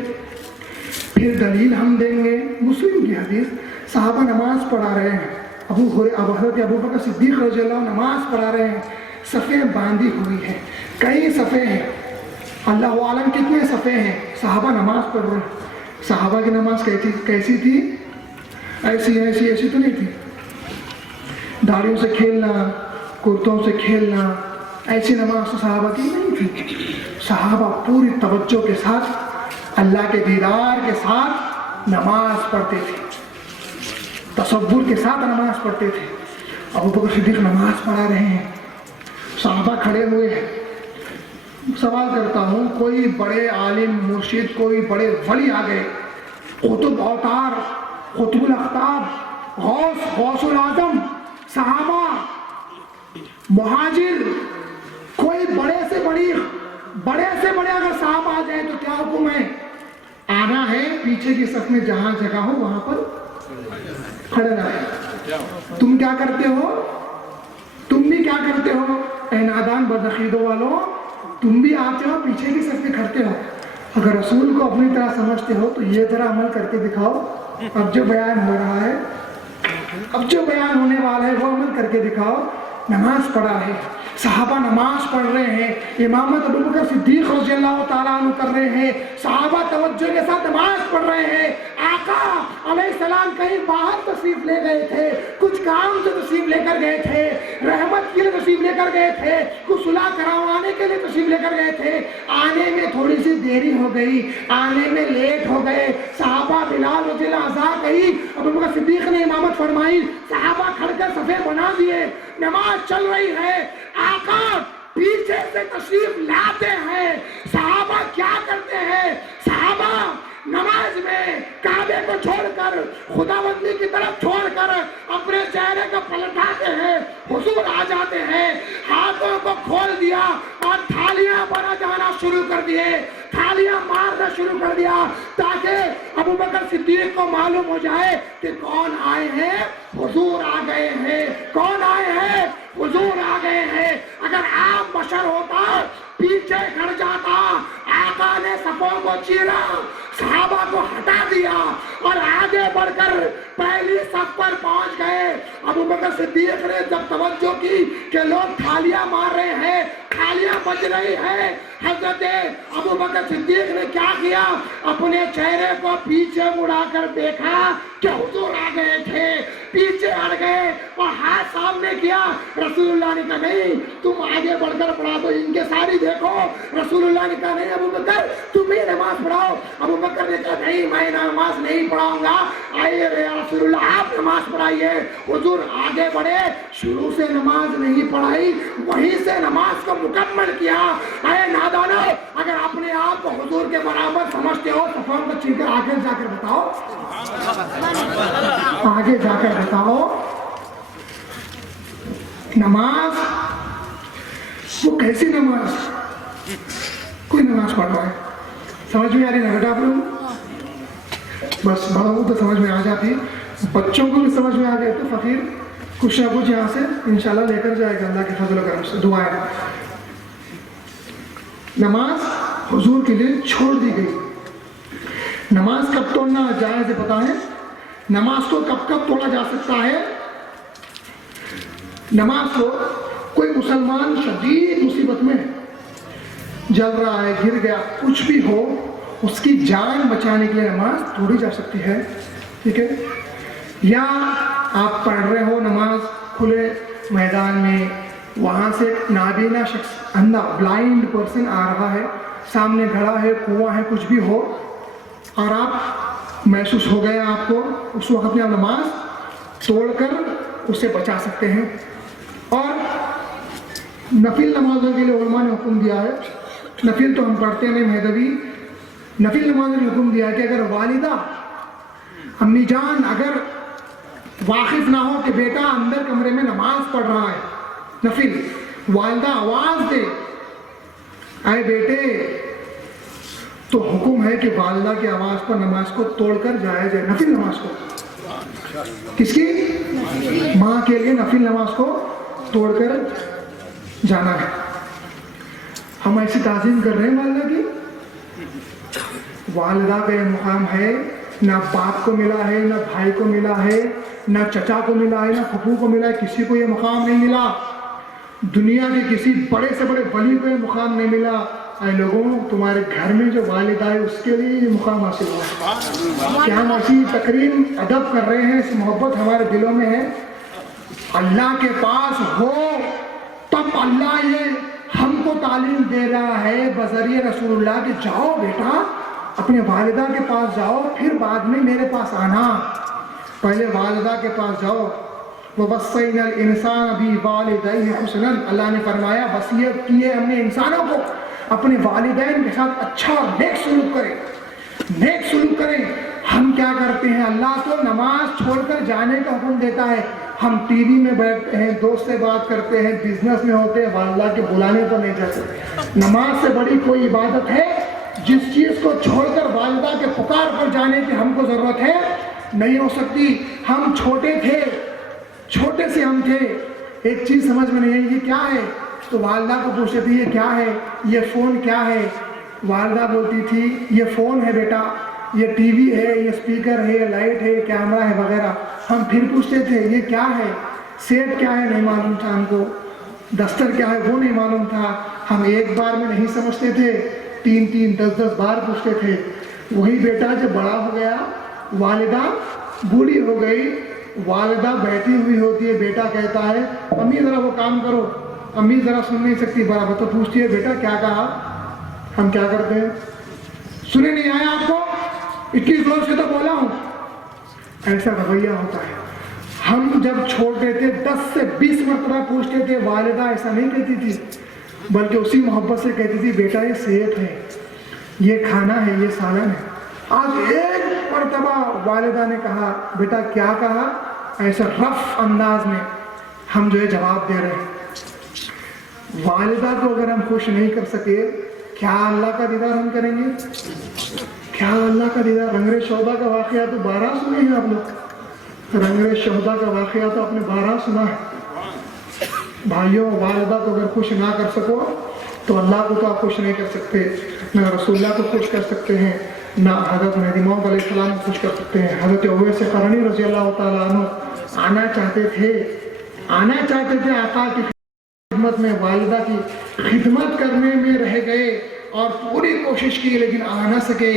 دلیل ہم دیں گے۔ مسلم کی حدیث، صحابہ نماز پڑھا رہے ہیں، حضرت ابو بکر صدیق رضی اللہ عنہ نماز پڑھا رہے ہیں، صفیں باندھی ہوئی ہیں، کئی صفیں ہیں، اللہ عالم کتنے صفیں ہیں۔ صحابہ نماز پڑھ رہے ہیں، صحابہ کی نماز کیسی تھی؟ ایسی تو نہیں تھی، داڑھیوں سے کھیلنا، کرتوں سے کھیلنا، ایسی نماز تو صحابہ کی نہیں تھی۔ صحابہ پوری توجہ کے ساتھ اللہ کے دیدار کے ساتھ نماز پڑھتے تھے، تصور کے ساتھ نماز پڑھتے تھے۔ ابوبکر صدیق نماز پڑھا رہے ہیں، صحابہ کھڑے ہوئے ہیں۔ سوال کرتا ہوں، کوئی بڑے عالم مرشد، کوئی بڑے ولی آ گئے، قطب اوتار، قطب الاقطاب، غوث الاعظم، صحابہ، مہاجر، کوئی بڑے سے بڑے اگر صحابہ آ جائیں تو کیا حکم ہے؟ آنا ہے پیچھے کی صف میں جہاں جگہ ہو وہاں پر کھڑے رہے۔ تم کیا کرتے ہو؟ تم بھی کیا کرتے ہو؟ اے نادان بدعقیدوں والوں، تم بھی آتے ہو پیچھے کی صف میں کھڑتے ہو۔ اگر رسول کو اپنی طرح سمجھتے ہو تو یہ ذرا عمل کر کے دکھاؤ۔ اب جو بیان ہو رہا ہے، اب جو بیان ہونے والا ہے وہ عمل کر کے دکھاؤ۔ نماز پڑھا ہے، صحابہ نماز پڑھ رہے ہیں، امامت ابوبکر صدیق رضی اللہ تعالیٰ عنہ کر رہے ہیں، صحابہ توجہ کے ساتھ نماز پڑھ رہے ہیں۔ آقا علیہ السلام کہیں باہر تشریف لے گئے تھے، کچھ کام سے تشریف لے کر گئے تھے، رحمت کے لیے تشریف لے کر گئے تھے، کچھ صلح کروانے کے لیے تشریف لے کر گئے تھے، آنے میں تھوڑی سی دیری ہو گئی، آنے میں لیٹ ہو گئے۔ صحابہ بلال رضی اللہ عنہ کہیں ابوبکر صدیق نے امامت فرمائی، صحابہ کھڑ کر صفیں بنا دیے، نماز چل رہی ہے، آقا پیچھے سے تشریف لاتے ہیں۔ صحابہ کیا کرتے ہیں؟ صحابہ نماز میں کعبے کو چھوڑ کر، خدا بندی کی طرف چھوڑ کر اپنے چہرے کو پلٹاتے ہیں، حضور آ جاتے ہیں، ہاتھوں کو کھول دیا اور تھالیاں بنا جانا شروع کر دیے، تھالیاں مارنا شروع کر دیا، تاکہ ابوبکر صدیق کو معلوم ہو جائے کہ کون آئے ہیں؟ حضور آ گئے ہیں۔ کون آئے ہیں؟ حضور آ گئے ہیں۔ اگر عام بشر ہوتا پیچھے کھڑ جاتا، آقا نے صفوں کو چیرا، صحابہ کو ہٹا دیا اور آگے بڑھ کر پہلی صف پر پہنچ گئے۔ ابوبکر صدیق نے جب توجہ کی کہ لوگ تھالیاں مار رہے ہیں، تھالیاں بج رہی ہیں، حضرت ابوبکر صدیق نے کیا کیا؟ اپنے چہرے کو پیچھے مڑا کر دیکھا کہ حضور آ گئے تھے، پیچھے ہٹ گئے اور ہاتھ سامنے کیا۔ رسول اللہ نے کہا نہیں، تم آگے بڑھ کر پڑھا دو، ان کے ساری دیکھو۔ رسول اللہ نے کہا نہیں ابوبکر تم ہی نماز پڑھاؤ۔ ابوبکر نے کہا نہیں، میں نماز نہیں پڑھاؤں گا، آئیے رسول اللہ آپ نماز پڑھائیے۔ حضور آگے بڑھے، شروع سے نماز نہیں پڑھائی، وہیں سے نماز کو مکمل کیا۔ اے نادانو، اگر اپنے آپ کو حضور کے برابر سمجھتے ہو تو فون کو چھین کر آگے جا کر بتاؤ، آگے جا کر بتاؤ۔ نماز وہ کیسی نماز؟ کوئی نماز پڑھ رہا ہے، سمجھ میں آ رہی ہے نا آپ لوگ؟ بس بڑوں کو تو سمجھ میں آ جاتی، بچوں کو بھی سمجھ میں آ گئے تو فقیر کچھ نہ کچھ یہاں سے انشاءاللہ لے کر جائے گا اللہ کے فضل و کرم سے۔ دعائیں، نماز حضور کے لیے چھوڑ دی گئی۔ نماز کب توڑنا جائز ہے پتہ ہے؟ نماز کو کب کب توڑا جا سکتا ہے؟ نماز کو کوئی مسلمان شدید مصیبت میں جل رہا ہے، گر گیا، کچھ بھی ہو، اس کی جان بچانے کے لیے نماز توڑی جا سکتی ہے، ٹھیک ہے؟ یا آپ پڑھ رہے ہو نماز کھلے میدان میں، وہاں سے نابینا شخص، اندھا بلائنڈ پرسن آ رہا ہے، سامنے گھڑا ہے، کنواں ہے، کچھ بھی ہو، اور آپ محسوس ہو گیا آپ کو، اس وقت میں آپ نماز توڑ کر اسے بچا سکتے ہیں۔ اور نفل نمازوں کے لیے علماء نے حکم دیا ہے، نفل تو ہم پڑھتے ہیں مہدوی، نفل نمازوں نے حکم دیا ہے کہ اگر والدہ، امی جان اگر واقف نہ ہو کہ بیٹا اندر کمرے میں نماز پڑھ رہا ہے نفل، والدہ آواز دے اے بیٹے، تو حکم ہے کہ والدہ کی آواز پر نماز کو توڑ کر جایا جائے، نفل نماز کو۔ کس کی؟ ماں کے لیے نفل نماز کو توڑ کر جانا ہے۔ ہم ایسی تعظیم کر رہے ہیں والدہ کی؟ والدہ کا یہ مقام ہے، نہ باپ کو ملا ہے، نہ بھائی کو ملا ہے، نہ چچا کو ملا ہے، نہ پھپھو کو ملا ہے، کسی کو یہ مقام نہیں ملا۔ دنیا کے کسی بڑے سے بڑے ولی کو یہ مقام نہیں ملا، اے لوگوں تمہارے گھر میں جو والدہ ہے اس کے لیے یہ مقام حاصل ہوا کہ ہم ایسی تقریم ادب کر رہے ہیں، اس محبت ہمارے دلوں میں ہے۔ اللہ کے پاس ہو تب اللہ یہ ہم کو تعلیم دے رہا ہے بذریعہ رسول اللہ کہ جاؤ بیٹا اپنے والدہ کے پاس جاؤ، پھر بعد میں میرے پاس آنا، پہلے والدہ کے پاس جاؤ۔ وَوَصَّيْنَا الْإِنسَانَ بِوَالِدَيْهِ حُسْنًا، اللہ نے فرمایا وصیت کی ہے ہم نے انسانوں کو اپنے والدین کے ساتھ اچھا اور نیک سلوک کریں، نیک سلوک کریں۔ ہم کیا کرتے ہیں، اللہ تو نماز چھوڑ کر جانے کا حکم دیتا ہے، ہم ٹی وی میں بیٹھتے ہیں، دوست سے بات کرتے ہیں، بزنس میں ہوتے ہیں، والدہ کے بلانے پر نہیں جاتے۔ نماز سے بڑی کوئی عبادت ہے جس چیز کو چھوڑ کر والدہ کے پکار پر جانے کی ہم کو ضرورت ہے نہیں ہو سکتی۔ ہم چھوٹے تھے، چھوٹے سے ہم تھے، ایک چیز سمجھ میں نہیں آئی یہ کیا ہے، تو والدہ کو پوچھتے تھے یہ کیا ہے، یہ فون کیا ہے، والدہ بولتی تھی یہ فون ہے بیٹا، یہ ٹی وی ہے، یہ اسپیکر ہے، یہ لائٹ ہے، یہ کیمرہ ہے وغیرہ۔ ہم پھر پوچھتے تھے یہ کیا ہے، سیب کیا ہے نہیں معلوم تھا ہم کو، دستر کیا ہے وہ نہیں معلوم تھا۔ ہم ایک بار میں نہیں سمجھتے تھے، 3 10 بار پوچھتے تھے۔ وہی بیٹا جب بڑا ہو گیا، والدہ بوڑھی ہو گئی، والدہ بیٹھی ہوئی ہوتی ہے، بیٹا کہتا ہے امی ذرا وہ کام کرو، امی ذرا سن نہیں سکتی برابر، تو پوچھتی ہے بیٹا کیا کہا، ہم کیا کرتے ہیں، سنے نہیں آیا آپ کو، اتنی زور سے تو بولا ہوں، ایسا رویہ ہوتا ہے۔ ہم جب چھوٹے تھے 10 سے 20 مرتبہ پوچھتے تھے، والدہ ایسا نہیں کہتی تھی بلکہ اسی محبت سے کہتی تھی بیٹا یہ صحت ہے، یہ کھانا ہے، یہ سالن ہے۔ آج ایک مرتبہ والدہ نے کہا بیٹا کیا کہا، ایسا رف انداز میں ہم جو ہے جواب دے رہے ہیں۔ والدہ کو اگر ہم خوش نہیں کر سکے، کیا اللہ کا دیدار ہم کریں گے، کیا اللہ کا دیدار۔ رنگ شہدا کا واقعہ تو 12 سنے ہیں آپ لوگ، رنگ شہدا کا واقعہ تو آپ نے 12 سنا ہے۔ بھائیوں والدہ کو اگر خوش نہ کر سکو تو اللہ کو تو آپ خوش نہیں کر سکتے، نہ رسول اللہ کو خوش کر سکتے ہیں، نہ حضرت مہدی موعود علیہ السلام کو خوش کر سکتے ہیں۔ حضرت اویس قرنی رضی اللہ تعالیٰ عنہ آنا چاہتے تھے آقا کی خدمت میں، والدہ کی خدمت کرنے میں رہ گئے اور پوری کوشش کی لیکن آ نہ سکے،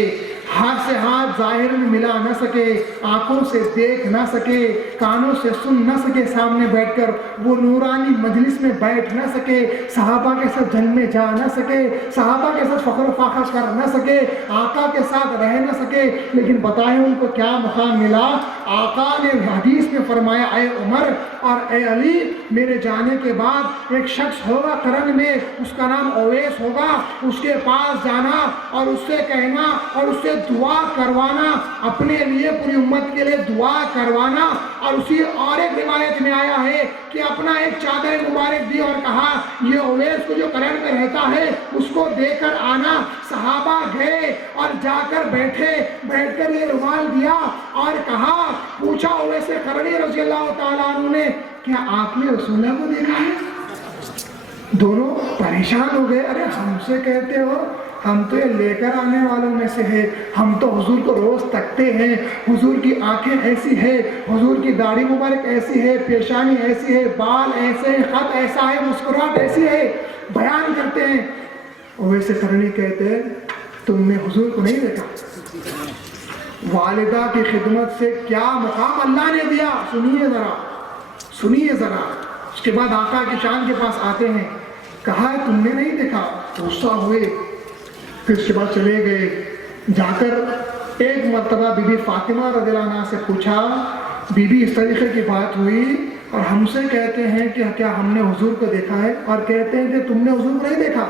ہاتھ سے ہاتھ ظاہر میں ملا نہ سکے، آنکھوں سے دیکھ نہ سکے، کانوں سے سن نہ سکے، سامنے بیٹھ کر وہ نورانی مجلس میں بیٹھ نہ سکے، صحابہ کے ساتھ جنگ میں جا نہ سکے، صحابہ کے ساتھ فخر و فاخر کر نہ سکے، آقا کے ساتھ رہ نہ سکے، لیکن بتائیں ان کو کیا مقام ملا۔ آقا نے حدیث میں فرمایا اے عمر اور اے علی، میرے جانے کے بعد ایک شخص ہوگا قرن میں، اس کا نام اویس ہوگا، اس کے پاس جانا اور اس سے کہنا اور اس سے دعا کروانا، اپنے لیے پوری امت کے لیے دعا کروانا۔ اور اسی اور ایک روایت میں آیا ہے کہ اپنا ایک چادر مبارک دی اور کہا یہ اویس کو جو قرن میں رہتا ہے اس کو دے کر آنا۔ صحابہ گئے اور جا کر بیٹھ کر یہ رومال دیا اور کہا، پوچھا اویس قرنی رضی اللہ تعالیٰ عنہ نے کیا آپ نے رسول اللہ کو دیکھا ہے؟ دونوں پریشان ہو گئے، ارے ہم سے کہتے ہو، ہم تو یہ لے کر آنے والوں میں سے ہے، ہم تو حضور کو روز تکتے ہیں، حضور کی آنکھیں ایسی ہے، حضور کی داڑھی مبارک ایسی ہے، پیشانی ایسی ہے، بال ایسے ہیں، خط ایسا ہے، مسکراہٹ ایسی ہے، بیان کرتے ہیں۔ اویس قرنی کہتے ہیں تم نے حضور کو نہیں دیکھا، والدہ کی خدمت سے کیا مقام اللہ نے دیا، سنیے ذرا۔ اس کے بعد آقا کی شان کے پاس آتے ہیں، کہا تم نے نہیں دیکھا، غصہ ہوئے، پھر اس کے بعد چلے گئے، جا کر ایک مرتبہ بی بی فاطمہ رضی اللہ عنہا سے پوچھا، بی بی اس طریقے کی بات ہوئی اور ہم سے کہتے ہیں کہ کیا ہم نے حضور کو دیکھا ہے، اور کہتے ہیں کہ تم نے حضور کو نہیں دیکھا۔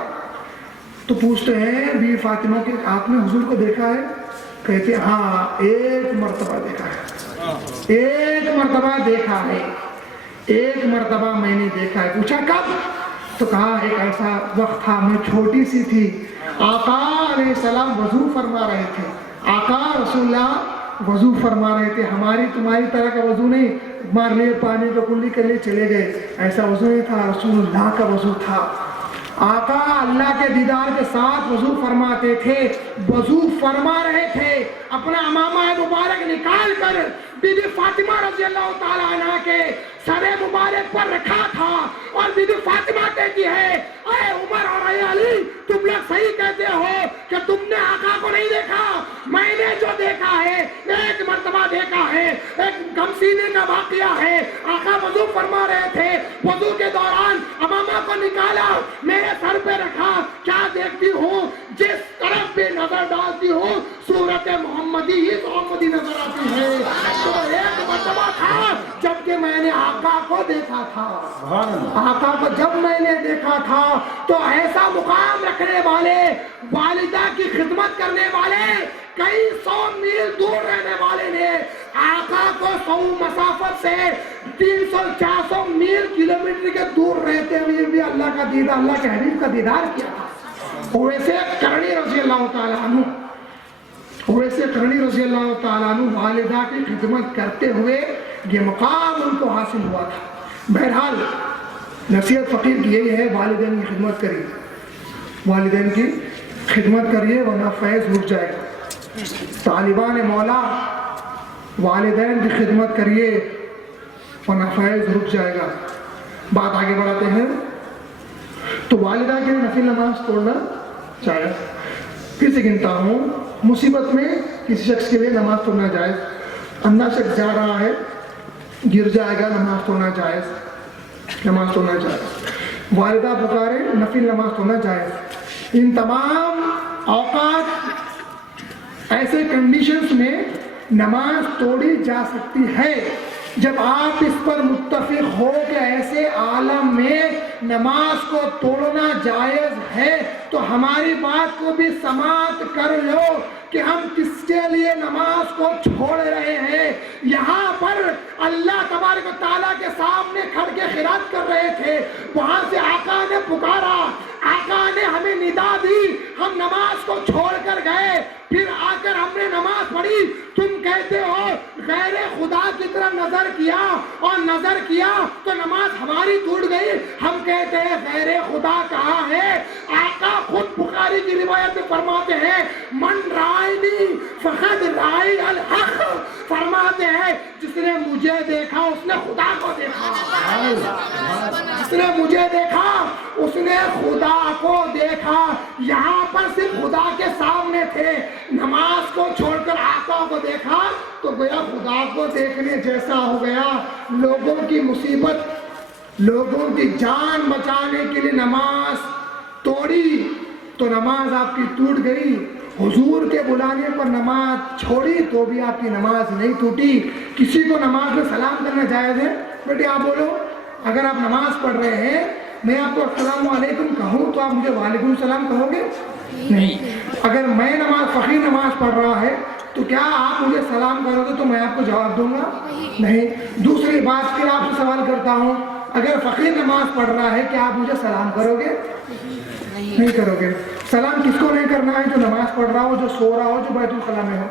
تو پوچھتے ہیں بی بی فاطمہ کہ آپ نے حضور کو دیکھا ہے؟ کہتے ہیں ہاں ایک مرتبہ دیکھا ہے، ایک مرتبہ دیکھا ہے، ایک مرتبہ میں نے دیکھا ہے۔ پوچھا کب؟ تو کہا ایک ایسا وقت تھا میں چھوٹی سی تھی، آقا علیہ السلام وضو فرما رہے تھے، آقا رسول اللہ وضو فرما رہے تھے، ہماری تمہاری طرح کا وضو نہیں، مار لیے پانی کو کلی کر لیے چلے گئے، ایسا وضو نہیں تھا، رسول اللہ کا وضو تھا۔ آقا اللہ کے دیدار کے ساتھ وضو فرماتے تھے، وضو فرما رہے تھے، اپنا امامہ مبارک نکال کر بی بی فاطمہ رضی اللہ تعالیٰ عنہ کے سر مبارک پر رکھا تھا، اور بی بی فاطمہ کہتی ہے اے عمر اور اے علی، تم لوگ صحیح کہتے ہو کہ تم نے آقا کو نہیں دیکھا، میں نے جو دیکھا ہے ایک مرتبہ دیکھا ہے، ایک غم سینے کا واقعہ ہے۔ آقا وضو فرما رہے تھے، وضو کے دوران امامہ کو نکالا، میرے سر پہ رکھا، کیا دیکھتی ہوں؟ جس طرف بھی نظر ڈالتی ہوں صورت محمدی ہی محمدی نظر آتی ہے۔ تو ایک مرتبہ تھا جبکہ میں نے آقا کو دیکھا تھا، آقا کو جب میں نے دیکھا تھا تو ایسا مقام رکھنے والے، والدہ کی خدمت کرنے والے، کئی 100 میل دور رہنے والے نے آقا کو 100 مسافت سے 300-400 میل کلومیٹر کے دور رہتے ہوئے بھی اللہ کا دیدار، اللہ کے حبیب کا دیدار کیا تھا۔ اویس قرنی رضی اللہ تعالیٰ عنہ، اویس قرنی رضی اللہ تعالیٰ عنہ والدہ کی خدمت کرتے ہوئے یہ مقام ان کو حاصل ہوا تھا۔ بہرحال نصیحت فقیر کی یہی ہے، والدین کی خدمت کریے، والدین کی خدمت کریے ورنہ فیض رک جائے گا۔ طالبان مولا والدین کی خدمت کریے ورنہ فیض رک جائے گا۔ بات آگے بڑھاتے ہیں۔ تو والدہ کے نفل نماز توڑنا جائز، پھر سے گنتا ہوں، مصیبت میں کسی شخص کے لیے نماز توڑنا جائز، اندھا شخص جا رہا ہے گر جائے گا، نماز توڑنا جائز، نماز توڑنا جائز، والدہ پکارے نفل نماز توڑنا جائز۔ ان تمام اوقات ایسے کنڈیشنز میں نماز توڑی جا سکتی ہے جب آپ اس پر متفق ہو کہ ایسے عالم میں نماز کو توڑنا جائز ہے تو ہماری بات کو بھی سماعت کر لو کہ ہم کس کے لیے نماز کو چھوڑ رہے ہیں۔ یہاں پر اللہ تبارک و تعالیٰ کے سامنے کھڑ کے خراج کر رہے تھے، وہاں سے آقا نے پکارا، آقا نے ہمیں ندا دی، ہم نماز کو چھوڑ کر گئے، پھر آ کر ہم نے نماز پڑھی، تم کہتے ہو غیر خدا کی طرف نظر کیا اور نظر کیا تو نماز ہماری ٹوٹ گئی۔ ہم کہتے ہیں غیر خدا کہاں ہے؟ آقا خود بخاری کی روایت میں فرماتے ہیں من رائنی فقد رائی الحق، فرماتے ہیں جس نے مجھے دیکھا اس نے خدا کو دیکھا، جس نے مجھے دیکھا اس نے خدا کو دیکھا۔ یہاں پر صرف خدا کے سامنے تھے، نماز کو چھوڑ کر آقا کو دیکھا تو گویا خدا کو دیکھنے جیسا ہو گیا۔ لوگوں کی مصیبت، لوگوں کی جان بچانے کے لیے نماز توڑی تو نماز آپ کی ٹوٹ گئی، حضور کے بلانے پر نماز چھوڑی تو بھی آپ کی نماز نہیں ٹوٹی۔ کسی کو نماز میں سلام کرنا جائز ہے؟ بیٹے آپ بولو، اگر آپ نماز پڑھ رہے ہیں میں آپ کو السلام علیکم کہوں تو آپ مجھے وعلیکم السلام کہو گے؟ نہیں۔ اگر میں فقیر نماز پڑھ رہا ہے تو کیا آپ مجھے سلام کرو گے تو میں آپ کو جواب دوں گا؟ نہیں۔ دوسری بات پھر آپ سے سوال کرتا ہوں، اگر فقیر نماز پڑھ رہا ہے کیا آپ مجھے سلام کرو گے؟ نہیں کرو گے۔ سلام کس کو نہیں کرنا ہے؟ جو نماز پڑھ رہا ہو، جو سو رہا ہو، جو بیت الخلا میں ہو۔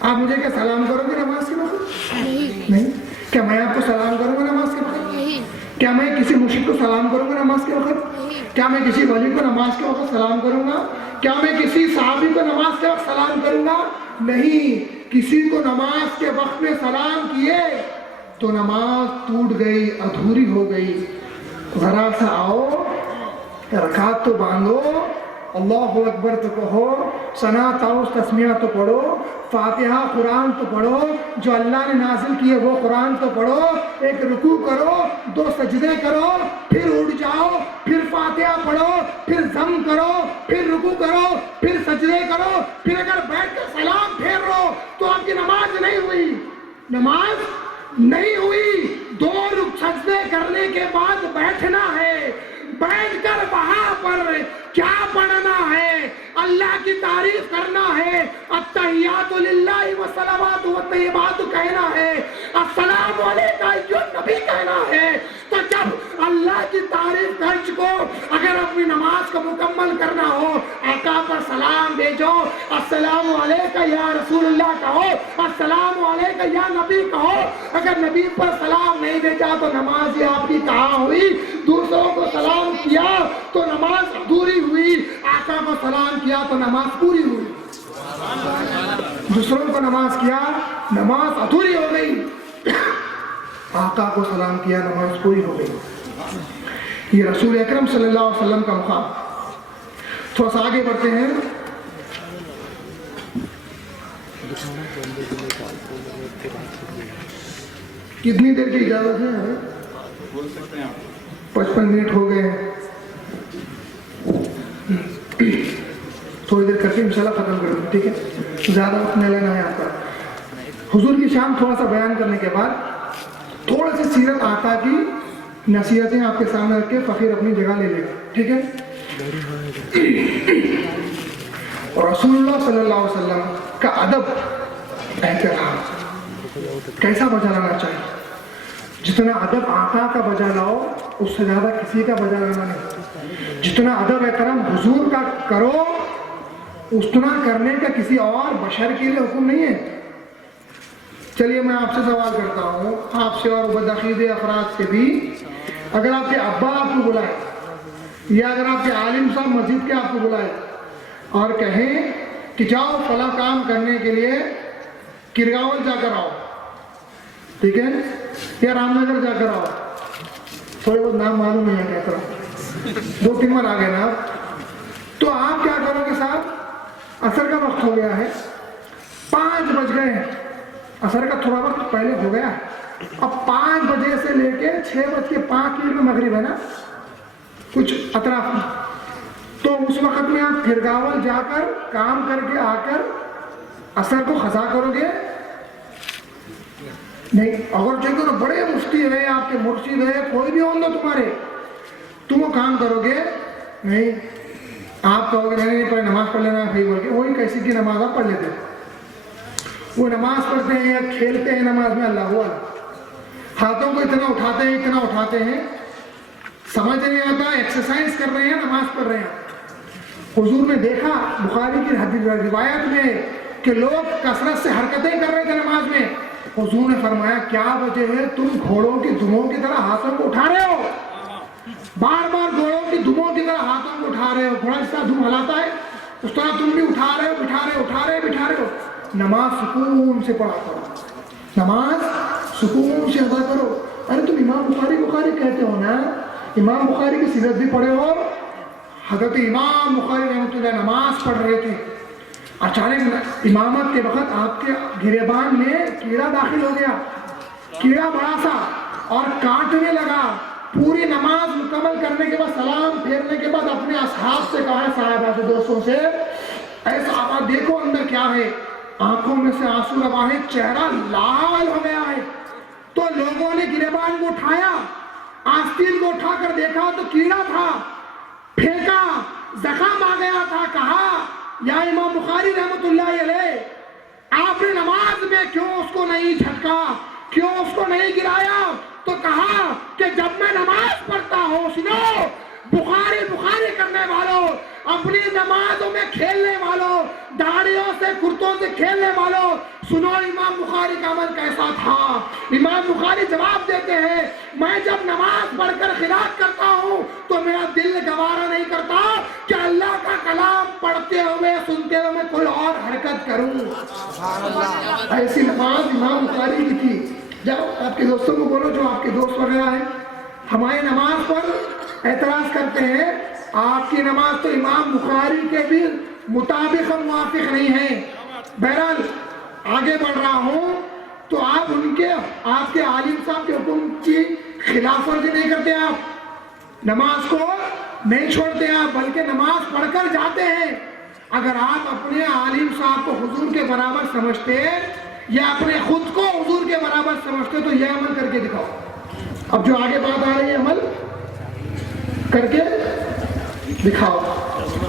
آپ مجھے کیا سلام کرو گے نماز کے وقت؟ نہیں۔ کیا میں آپ کو سلام کروں گا نماز کے وقت؟ کیا میں کسی مشرک کو سلام کروں گا نماز کے وقت؟ کیا میں کسی ولی کو نماز کے وقت سلام کروں گا؟ کیا میں کسی صحابی کو نماز کے وقت سلام کروں گا؟ نہیں۔ کسی کو نماز کے وقت میں سلام کیے تو نماز ٹوٹ گئی، ادھوری ہو گئی۔ ذرا سا آؤ، رکعت تو باندھو، اللہ اکبر تو کہو، ثنا تعوذ تسمیہ تو پڑھو، فاتحہ قرآن تو پڑھو، جو اللہ نے نازل کیے وہ قرآن تو پڑھو، ایک رکوع کرو، 2 سجدے کرو، پھر اٹھ جاؤ، پھر فاتحہ پڑھو، پھر ضم کرو، پھر رکوع کرو، پھر سجدے کرو، پھر اگر بیٹھ کر سلام پھیر لو تو آپ کی نماز نہیں ہوئی، نماز نہیں ہوئی۔ 2 سجدے کرنے کے بعد بیٹھنا ہے، بیٹھ کر وہاں پر کیا پڑھنا ہے؟ اللہ کی تعریف کرنا ہے، التحیات للہ والصلوات والطیبات کہنا ہے، السلام علیکم ایھا النبی کہنا ہے۔ تو جب اللہ کی تعریف کر چکو، اگر اپنی نماز کو مکمل کرنا ہو، آقا پر سلام بھیجو، السلام علیکم یا رسول اللہ کہو، السلام علیکم یا نبی کہو۔ اگر نبی پر سلام نہیں بھیجا تو نماز آپ کی کہاں ہوئی؟ دوسروں کو سلام کیا تو نماز ادھوری ہوئی، آقا کو سلام کیا تو نماز پوری ہوئی۔ دوسروں کو نماز کیا نماز ادھوری ہو گئی. آقا کو سلام کیا, نماز پوری ہو گئی. یہ رسول اکرم صلی اللہ علیہ وسلم کا مقام. تھوڑا سا آگے بڑھتے ہیں. کتنی دیر کی اجازت ہے؟ 55 منٹ ہو گئے ہیں. تھوڑی دیر کر کے انشاءاللہ ختم کروں گا, ٹھیک ہے؟ زیادہ وقت نہیں لینا ہے آپ کا. حضور کی شان تھوڑا سا بیان کرنے کے بعد تھوڑا سی سیرت آقا کی نصیحتیں آپ کے سامنے رکھ کے فقیر اپنی جگہ لے لے گا, ٹھیک ہے؟ اور رسول اللہ صلی اللہ علیہ وسلم کا ادب, احترام کیسا بجا لانا چاہیے. جتنا ادب آقا کا بجا لاؤ اس سے زیادہ کسی کا بجا لانا نہیں. جتنا ادب احترام حضور کا کرو اتنا کرنے کا کسی اور بشر کے لیے حکم نہیں ہے. چلیے میں آپ سے سوال کرتا ہوں, آپ سے اور بدعقیدہ افراد سے بھی, اگر آپ کے ابا آپ کو بلائے یا اگر آپ کے عالم صاحب مسجد کے آپ کو بلائے اور کہیں کہ جاؤ فلاں کام کرنے کے لیے کرگاول جا کر آؤ, ٹھیک ہے, یا رام نگر جا کر آؤ, تھوڑے بہت نام معلوم نہیں ہے کہتا ہوں, 2-3 بار آ گئے نا آپ, تو آپ کیا کرو گے صاحب؟ عصر کا وقت ہو گیا ہے, 5 بج گئے ہیں, عصر کا تھوڑا وقت پہلے ہو گیا ہے, اب 5 بجے سے لے کے 6:05 میں مغرب ہے نا کچھ اطراف میں, تو اس وقت میں آپ گرگاول جا کر کام کر کے آ کر عصر کو قضا کرو گے؟ نہیں. اگر جو کہ بڑے مفتی ہے, آپ کے مرشد ہے, کوئی بھی ہوں گے تمہارے, تم وہ کام کرو گے نہیں. آپ کہو گے نہیں پہلے نماز پڑھ لینا ہے بول کے, وہی کیسی کی نماز آپ پڑھ لیتے ہیں. وہ نماز پڑھتے ہیں یا کھیلتے ہیں نماز میں, اللہ ہوا ہاتھوں کو اتنا اٹھاتے ہیں, سمجھ نہیں آتا ایکسرسائز کر رہے ہیں نماز پڑھ رہے ہیں. حضور نے دیکھا بخاری کی روایت میں کہ لوگ کثرت سے حرکتیں کر رہے تھے نماز میں. حضور نے فرمایا کیا وجہ ہے تم گھوڑوں کی دموں کی طرح ہاتھوں کو اٹھا رہے ہو, بار بار گھوڑوں کی دموں کی طرح ہاتھوں کو اٹھا رہے ہو. گھوڑا جس طرح دم ہلاتا ہے اس طرح تم بھی اٹھا رہے ہو. نماز سکون سے پڑھا کرو, نماز سکون سے ادا کرو. ارے تم امام بخاری کہتے ہو نا, امام بخاری کی سیرت بھی پڑھے ہو. حضرت امام بخاری رحمۃ اللہ نماز پڑھ رہے تھے, اچانک امامت کے وقت آپ کے گریبان میں کیڑا داخل ہو گیا, کیڑا بڑا سا, اور کاٹنے لگا. پوری نماز مکمل کرنے کے بعد سلام پھیرنے کے بعد اپنے اصحاب سے کہا, صحابہ سے, دوستوں سے, اے صحابہ دیکھو اندر کیا ہے. آنکھوں میں سے آنسو لگا ہے, چہرہ لال ہو گیا ہے. تو لوگوں نے گریبان کو اٹھایا, آستین کو اٹھا کر دیکھا تو کیڑا تھا, پھینکا, زخم آ گیا تھا. کہا یا امام بخاری رحمۃ اللہ علیہ, آپ نے نماز میں کیوں اس کو نہیں جھٹکا, کیوں اس کو نہیں گرایا؟ تو کہا کہ جب میں نماز پڑھتا ہوں, سنو بخاری کرنے والوں, اپنی نمازوں میں کھیلنے والوں, داڑھیوں سے کرتوں سے کھیلنے والوں, سنو امام بخاری کا عمل کیسا تھا. امام بخاری جواب دیتے ہیں, میں جب نماز پڑھ کر خلاف کرتا ہوں تو میرا دل گوارا نہیں کرتا کہ اللہ کا کلام پڑھتے ہوئے سنتے ہوئے میں کوئی اور حرکت کروں. ایسی نماز امام بخاری کی تھی. جب آپ کے دوستوں کو بولو جو آپ کے دوست وغیرہ ہیں ہماری نماز پر اعتراض کرتے ہیں, آپ کی نماز تو امام بخاری کے بھی مطابق اور موافق نہیں ہے. بہرحال آگے بڑھ رہا ہوں, تو آپ آپ کے عالم صاحب کے حکم کی خلاف ورزی نہیں کرتے, آپ نماز کو نہیں چھوڑتے آپ, بلکہ نماز پڑھ کر جاتے ہیں. اگر آپ اپنے عالم صاحب کو حضور کے برابر سمجھتے یا اپنے خود کو حضور کے برابر سمجھتے تو یہ عمل کر کے دکھاؤ. اب جو آگے بات آ رہی ہے عمل کر کے دکھاؤ.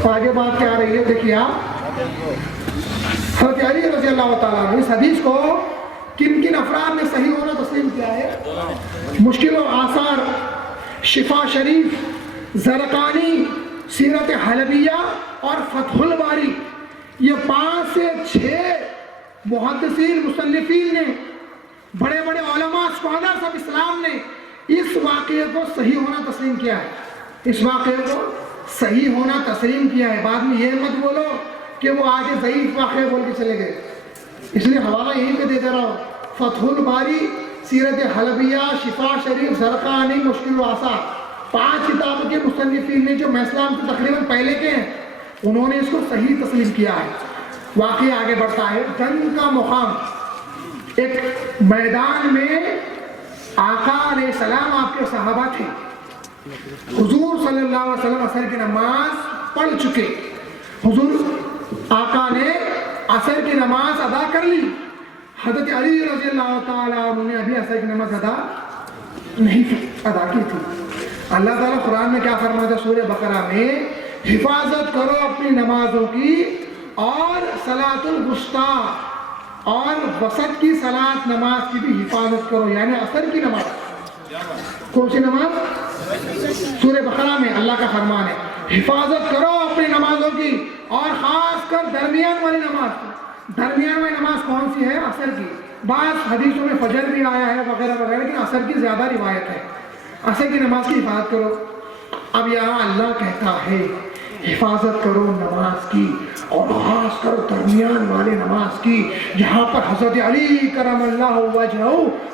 تو آگے بات کیا آ رہی ہے دیکھیے آپ. حضرت علی رضی اللہ تعالیٰ عنہ, اس حدیث کو کن کن افراد نے صحیح ہونا تسلیم کیا ہے؟ مشکل و آثار, شفا شریف, زرقانی, سیرت حلبیہ اور فتح الباری, یہ 5 سے 6 محدثین مصنفین نے, بڑے بڑے علماء اسکالرز آف اسلام نے اس واقعے کو صحیح ہونا تسلیم کیا ہے. اس واقعے کو صحیح ہونا تسلیم کیا ہے. بعد میں یہ مت بولو کہ وہ آگے ضعیف واقعے بول کے چلے گئے. اس لیے حوالہ یہیں پہ دے دے رہا ہوں، فتح الباری، سیرت حلبیہ، شفا شریف، زرقانی، مشکل و آسان، 5 کتابوں کے مصنفین نے جو اسلام سے تقریباً پہلے کے ہیں انہوں نے اس کو صحیح تسلیم کیا ہے۔ واقعی آگے بڑھتا ہے، جنگ کا مقام، ایک میدان میں آقا علیہ السلام آپ کے صحابہ تھے، حضور صلی اللہ علیہ وسلم عصر کی نماز پڑھ چکے، حضور آقا نے عصر کی نماز ادا کر لی، حضرت علی رضی اللہ تعالیٰ عنہ نے ابھی عصر کی نماز ادا نہیں ادا کی تھی۔ اللہ تعالیٰ قرآن میں کیا فرماتا ہے سورہ بقرہ میں، حفاظت کرو اپنی نمازوں کی اور صلاۃ الوسطیٰ اور وسط کی صلاۃ نماز کی بھی حفاظت کرو، یعنی عصر کی نماز۔ کون سی نماز؟ سورہ بقرہ میں اللہ کا فرمان ہے، حفاظت کرو اپنی نمازوں کی اور خاص کر درمیان والی نماز کی۔ درمیان والی نماز کون سی ہے؟ عصر کی۔ بعض حدیثوں میں فجر بھی آیا ہے وغیرہ وغیرہ، لیکن عصر کی زیادہ روایت ہے، عصر کی نماز کی حفاظت کرو۔ اب یہاں اللہ کہتا ہے حفاظت کرو نماز کی اور خاص کر درمیان والے نماز کی، جہاں پر حضرت علی کرم اللہ وجہہ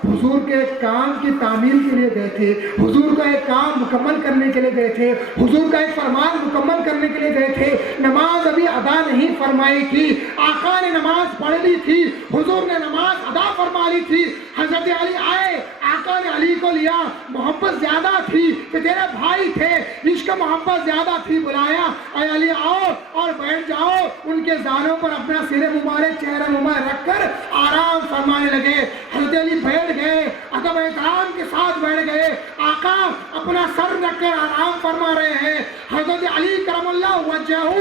حضور کے ایک کام کی تعمیل کے لیے گئے تھے، حضور کا ایک کام مکمل کرنے کے لیے گئے تھے، حضور کا ایک فرمان مکمل کرنے کے لیے گئے تھے، نماز ابھی ادا نہیں فرمائی تھی، آقا نے نماز پڑھ لی تھی، حضور نے نماز ادا فرما لی تھی، حضرت علی آئے، آقا نے علی کو لیا، محبت زیادہ تھی کہ تیرے بھائی تھے، عشق محبت زیادہ تھی، بلایا، اے علی آؤ اور بیٹھ جاؤ، ان کے زانوں پر اپنا سر مبارک چہرہ مبارک رکھ کر آرام فرمانے لگے۔ حضرت علی بیٹھ گئے، ادب احترام کے ساتھ بیٹھ گئے، آقا اپنا سر رکھ کر آرام فرما رہے ہیں۔ حضرت علی کرم اللہ وجہہ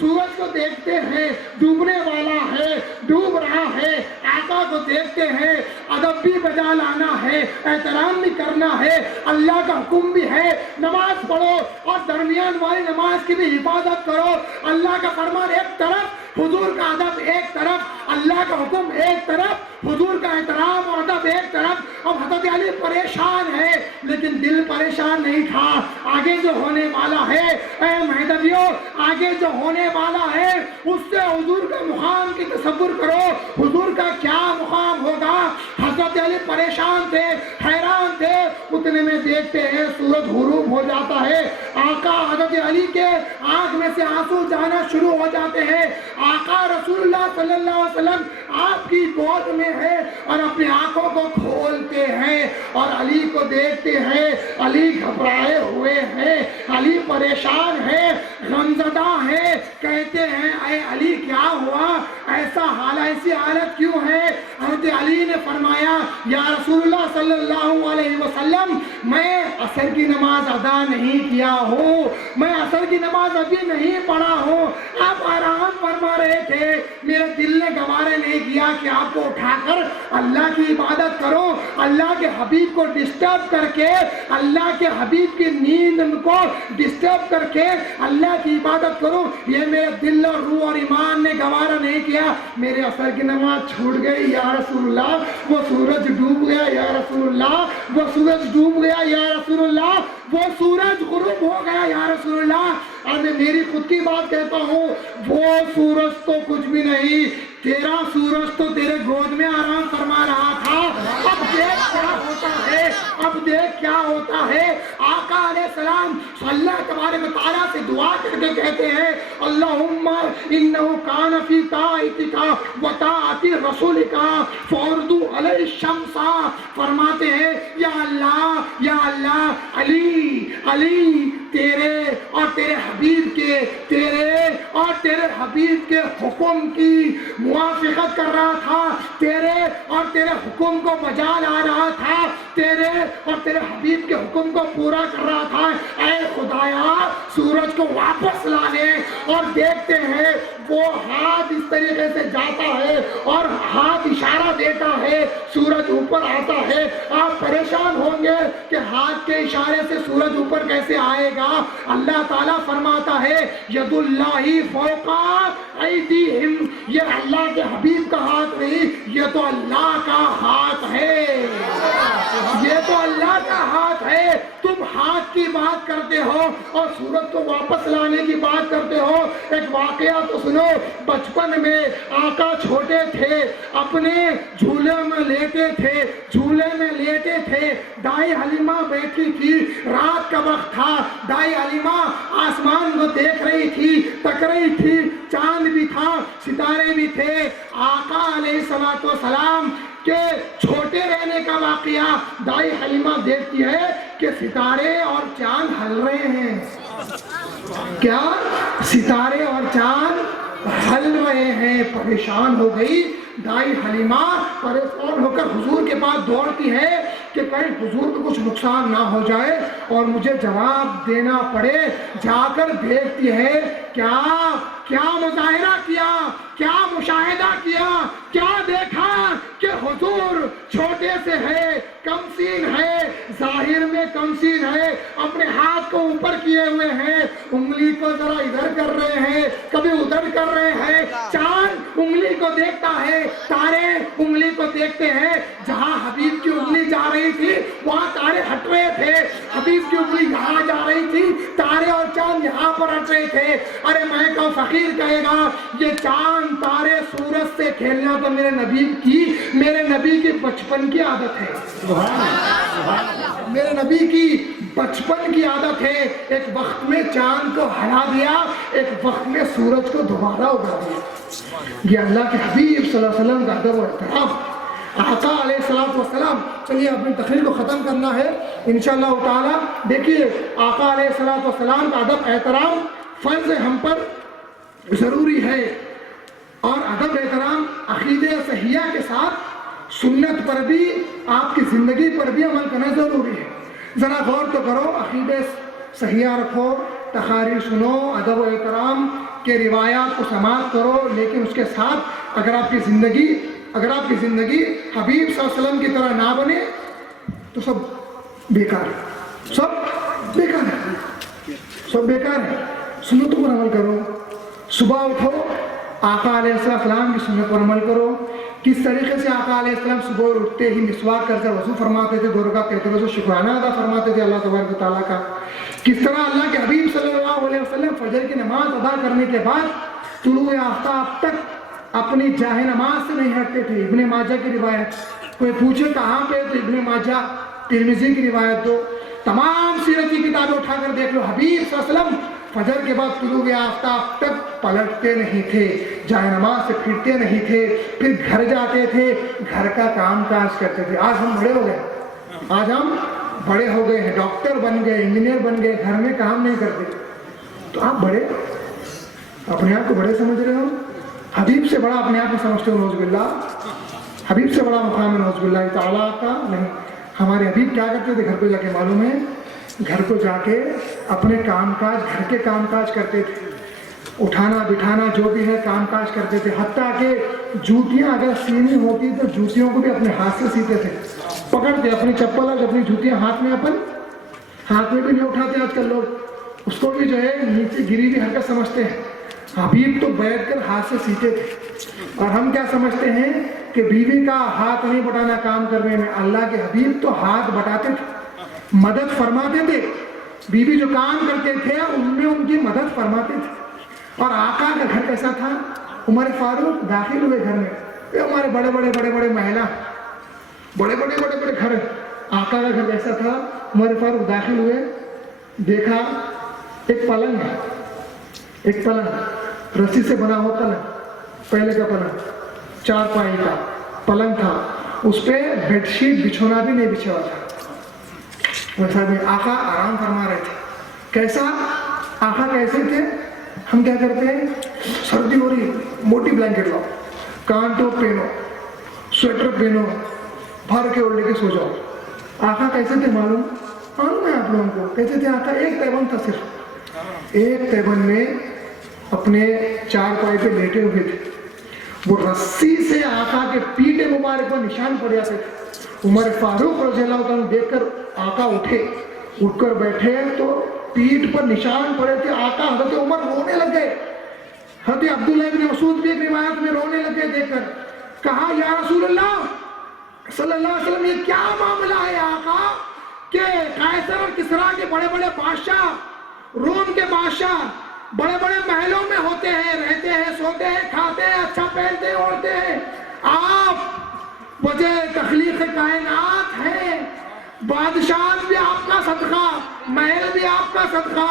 سورج کو دیکھتے ہیں، ڈوبنے والا ہے، ڈوب رہا ہے، آقا کو دیکھتے ہیں، ادب بھی بجا لانا ہے، احترام بھی کرنا ہے، اللہ کا حکم بھی ہے نماز پڑھو اور درمیان والی نماز کی بھی حفاظت کرو۔ اللہ کا فرمان ایک طرف، حضور کا ادب ایک طرف، اللہ کا حکم ایک طرف، حضور کا احترام اور ادب ایک طرف۔ اب حضرت علی پریشان ہے لیکن دل پریشان نہیں تھا، آگے جو ہونے والا ہے، اے مہدویوں آگے جو ہونے والا ہے اس سے حضور کا مقام کی تصور کرو، حضور کا کیا مقام ہوگا۔ حضرت علی پریشان تھے، حیران تھے، اتنے میں دیکھتے ہیں سورج غروب ہو جاتا ہے، آقا حضرت علی کے آنکھ میں سے آنسو جانا شروع ہو جاتے ہیں، آقا رسول اللہ صلی اللہ علیہ وسلم آپ کی گود میں ہے اور اپنی آنکھوں کو کھولتے ہیں اور علی کو دیکھتے ہیں، علی گھبرائے ہوئے ہیں، علی پریشان ہے، غمزدہ ہے، کہتے ہیں اے علی کیا ہوا، ایسا حال، ایسی حالت کیوں ہے؟ حضرت علی نے فرمایا یا رسول اللہ صلی اللہ علیہ وسلم میں عصر کی نماز ادا نہیں کیا ہوں، میں عصر کی نماز ابھی نہیں پڑھا ہوں، آپ آرام فرما رہے تھے، میرے دل نے گوارا نہیں کیا کہ آپ کو اٹھا کر اللہ کی عبادت کرو، اللہ کے حبیب کو ڈسٹرب کر کے، اللہ کے حبیب کی نیند کو ڈسٹرب کر کے اللہ کی عبادت کرو، یہ میرے دل اور روح اور ایمان نے گوارا نہیں کیا، میرے عصر کی نماز چھوٹ گئی یا رسول اللہ، وہ سورج ڈوب گیا یا رسول اللہ، وہ سورج ڈوب گیا یا رسول اللہ، وہ سورج غروب ہو گیا یا رسول اللہ۔ اور میں میری خود کی بات کہتا ہوں، وہ سورج تو کچھ بھی نہیں، تیرا سورج تو تیرے گود میں آرام فرما رہا تھا، اب دیکھ کیا ہوتا ہے، اب دیکھ کیا ہوتا ہے۔ آقا علیہ السلام اللہ تبارک و تعالیٰ سے دعا کر کے کہتے ہیں اللہم انہو کان فی طاعتک و طاعت رسولک فاردو علیہ الشمس، فرماتے ہیں یا اللہ علی علی تیرے اور تیرے حبیب کے، تیرے اور تیرے حبیب کے حکم کی موافقت کر رہا تھا، تیرے اور تیرے حکم کو بجا لا رہا تھا، تیرے اور تیرے حبیب کے حکم کو پورا کر رہا تھا، اے خدایا سورج کو واپس لا لے۔ اور دیکھتے ہیں وہ ہاتھ اس طریقے سے جاتا ہے اور ہاتھ اشارہ دیتا ہے، سورج اوپر آتا ہے۔ آپ پریشان ہوں گے کہ ہاتھ کے اشارے سے سورج اوپر کیسے آئے گا؟ اللہ تعالیٰ فرماتا ہے ید اللہ فوق ایدیہم، یہ اللہ کے حبیب کا ہاتھ نہیں، یہ تو اللہ کا ہاتھ ہے، یہ تو اللہ کا ہاتھ ہے، تم ہاتھ کی بات کرتے ہو اور سورت کو واپس لانے کی بات کرتے ہو. ایک واقعہ تو سنو. بچپن میں آقا چھوٹے تھے, اپنے جھولے میں لیٹے تھے, جھولے میں لیٹے تھے, دائی حلیمہ بیٹھی تھی, رات کا وقت تھا, دائی حلیمہ آسمان کو دیکھ رہی تھی, تک رہی تھی, چاند بھی تھا, ستارے بھی تھے. آقا علیہ السلام کے چھوٹے رہنے کا واقعہ دائی حلیمہ دیکھتی ہے کہ ستارے اور چاند ہل رہے ہیں. کیا ستارے اور چاند ہل رہے ہیں. پریشان ہو گئی دائی حلیمہ, پریشان ہو کر حضور کے پاس دوڑتی ہے کہ کہیں حضور کو کچھ نقصان نہ ہو جائے اور مجھے جواب دینا پڑے. جا کر دیکھتی ہے کیا مظاہرہ کیا, کیا مشاہدہ کیا, کیا دیکھا کہ حضور چھوٹے سے ہے, کم سین ہے, ظاہر میں کم سین ہے, اپنے ہاتھ کو اوپر کیے ہوئے ہیں, انگلی کو ذرا ادھر کر رہے ہیں, کبھی ادھر کر رہے ہیں. چاند انگلی کو دیکھتا ہے, تارے انگلی کو دیکھتے ہیں. جہاں حبیب کی انگلی جا رہی تھی وہاں تارے ہٹ رہے تھے, حبیب کی انگلی یہاں جا رہی تھی, تارے اور چاند یہاں پر ہٹ رہے تھے. ارے میں کہوں فقیر کہے گا یہ چاند تارے سورج سے کھیلنا تو میرے نبی کی بچپن کی عادت ہے. میرے نبی کی بچپن کی عادت ہے. ایک وقت میں چاند کو ہلا دیا, ایک وقت میں سورج کو دوبارہ اگا دیا. یہ اللہ کے حبیب صلی اللہ علیہ وسلم کا ادب و احترام. آقا علیہ السلام. چلیے اپنی تقریر کو ختم کرنا ہے انشاءاللہ تعالی. دیکھیے آقا علیہ السلام کا ادب احترام فرض ہم پر ضروری ہے, اور ادب احترام عقیدہ صحیحہ کے ساتھ سنت پر بھی, آپ کی زندگی پر بھی عمل کرنا ضروری ہے. ذرا غور تو کرو, عقیدہ صحیحہ رکھو, تقاریر سنو, ادب و احترام کے روایات کو سماعت کرو, لیکن اس کے ساتھ اگر آپ کی زندگی حبیب صلی اللہ علیہ وسلم کی طرح نہ بنے تو سب بیکار ہے, سب بیکار ہے. سنتوں پر عمل کرو, صبح اٹھو آقا علیہ السلام کی سنت پر عمل کرو. کس طریقے سے آقا علیہ السلام صبح اٹھتے ہی مسواک کرتے وضو فرماتے تھے, 2 رکعت کہتے ہوئے شکرانہ ادا فرماتے تھے اللہ تبارک و تعالیٰ کا. کس طرح اللہ کے حبیب صلی اللہ علیہ وسلم فجر کی نماز ادا کرنے کے بعد طلوع آفتاب تک اپنی جاہ نماز سے نہیں ہٹتے تھے. ابن ماجہ کی روایت, کوئی پوچھے کہاں پہ تو ابن ماجہ ترمذی کی روایت دو. تمام سیرت کی کتابیں اٹھا کر دیکھ لو, حبیب صلی اللہ علیہ وسلم فجر کے بعد طلوع آفتاب تک پلٹتے نہیں تھے, جائے نماز سے پھرتے نہیں تھے, پھر گھر جاتے تھے, گھر کا کام کاج کرتے تھے. آج ہم بڑے ہو گئے ہیں, ڈاکٹر بن گئے, انجینئر بن گئے, گھر میں کام نہیں کرتے. تو آپ اپنے آپ کو بڑے سمجھ رہے ہو. حبیب سے بڑا اپنے آپ کو سمجھتے ہو, نعوذ باللہ. حبیب سے بڑا مقام ہے نعوذ باللہ تعالیٰ کا نہیں. ہمارے حبیب کیا کرتے تھے گھر کو جا کے معلوم ہے, گھر کو جا کے اپنے کام کاج, گھر کے کام کاج کرتے تھے, اٹھانا بٹھانا جو بھی ہے کام کاج کرتے تھے. حتیٰ کہ جوتیاں اگر سینی ہوتی تو جوتیوں کو بھی اپنے ہاتھ سے سیتے تھے, پکڑتے اپنی چپل اور اپنی جوتیاں ہاتھ میں بھی نہیں اٹھاتے آج کل لوگ, اس کو بھی جو ہے نیچے گری ہوئی حرکت سمجھتے ہیں. حبیب تو بیٹھ کر ہاتھ سے سیتے تھے. اور ہم کیا سمجھتے ہیں کہ بیوی کا ہاتھ نہیں بٹانا کام کرنے میں. اللہ کے حبیب تو ہاتھ بٹاتے تھے, مدد فرماتے تھے. بیوی جو کام کرتے تھے ان میں ان کی مدد فرماتے تھے. اور آقا کا گھر کیسا تھا, عمر فاروق داخل ہوئے گھر میں, ہمارے بڑے محلہ, بڑے گھر, آقا کا گھر کیسا تھا. عمر فاروق داخل ہوئے, دیکھا ایک پلنگ رسی سے بنا ہوا پلنگ, پہلے کا پلنگ, 4 پائی کا پلنگ تھا, اس پہ بیڈ شیٹ بچھونا بھی نہیں بچھا ہوا تھا. ویسا میں آقا آرام فرما رہے تھے. کیسا آقا کیسے تھے, ہم کیا کرتے ہیں, سردی ہو رہی موٹی بلینکٹ لاؤ, کان ٹوپ پہنو, سویٹر پہنو, بھر کے اوڑھ کے سو جاؤ. آقا کیسے تھے معلوم ہے آپ لوگوں کو, کیسے تھے آقا. ایک تیبن تھا, صرف ایک تیبن میں اپنے 4 پائی پہ لیٹے ہوئے تھے. وہ رسی سے آقا کے پیٹے مبارک پر نشان پڑ جاتے تھے. عمر فاروق رضی اللہ عنہ دیکھ کر آقا اٹھ کر بیٹھے تو پیٹھ پر نشان پڑے تھے. آقا حضرت عمر رونے لگ گئے. حضرت عبداللہ بن مسعود بھی ایک روایت میں رونے لگے دیکھ کر. کہا یا رسول اللہ صلی اللہ علیہ وسلم, یہ کیا معاملہ ہے آقا, کہ قیصر اور کسریٰ کے بڑے بڑے بادشاہ، روم کے بادشاہ بڑے بڑے محلوں میں ہوتے ہیں، رہتے ہیں، سوتے ہیں، کھاتے ہیں، اچھا پہنتے ہیں، اوڑھتے ہیں. آپ وجہ تخلیق کائنات ہیں. بادشاہ بھی آپ کا صدقہ، محل بھی آپ کا صدقہ،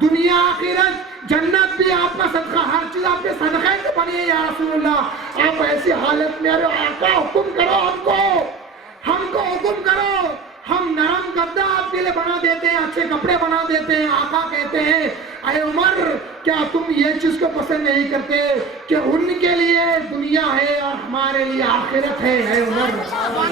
دنیا آخرت جنت بھی آپ کا صدقہ، ہر چیز آپ کے صدقے سے بنی ہے یا رسول اللہ. آپ ایسی حالت میں آقا حکم کرو ہم کو حکم کرو. ہم نرم گدا آپ کے لیے بنا دیتے ہیں، اچھے کپڑے بنا دیتے ہیں. آقا کہتے ہیں اے عمر کیا تم یہ چیز کو پسند نہیں کرتے کہ ان کے لیے دنیا ہے اور ہمارے لیے آخرت ہے. اے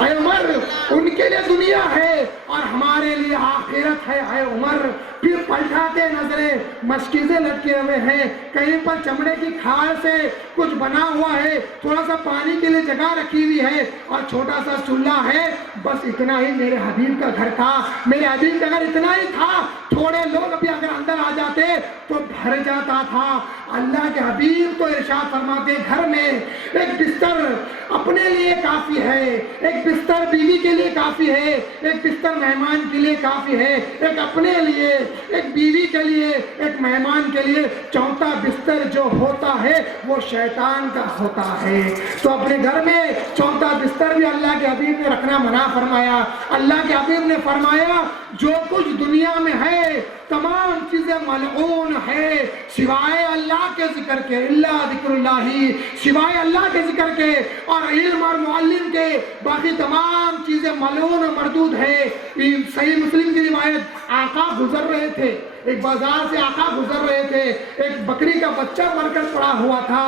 عمر ان کے لیے دنیا ہے اور ہمارے لیے آخرت ہے. اے عمر پھر پلٹاتے نظریں، مشکیزیں لٹکے ہوئے ہیں، کہیں پر چمڑے کی کھال سے کچھ بنا ہوا ہے، تھوڑا سا پانی کے لیے جگہ رکھی ہوئی ہے اور چھوٹا سا چولہا ہے. بس اتنا ہی میرے حبیب کا گھر تھا. میرے حبیب کا گھر اتنا ہی تھا، تھوڑے لوگ ابھی اگر اندر آ جاتے تو بھر جاتا تھا. اللہ کے حبیب تو ارشاد فرماتے گھر میں ایک بستر اپنے لیے کافی ہے، ایک بستر بیوی کے لیے کافی ہے، ایک بستر مہمان کے لیے کافی ہے، ایک اپنے لیے، ایک بیوی کے لیے، ایک مہمان کے لیے. چوتھا بستر جو ہوتا ہے وہ شیطان کا ہوتا ہے. تو اپنے گھر میں چوتھا بستر بھی اللہ کے حبیب نے رکھنا منع فرمایا. اللہ کے حبیب نے فرمایا جو کچھ دنیا میں ہے تمام چیزیں ملعون ہے سوائے اللہ کے ذکر کے، اللہ ذکر اللہ، سوائے اللہ کے ذکر کے اور علم اور معلم کے. باقی تمام چیزیں ملعون و مردود ہے. صحیح مسلم کی روایت، آقا گزر رہے تھے، ایک بازار سے آقا گزر رہے تھے، ایک بکری کا بچہ مر کر پڑا ہوا تھا.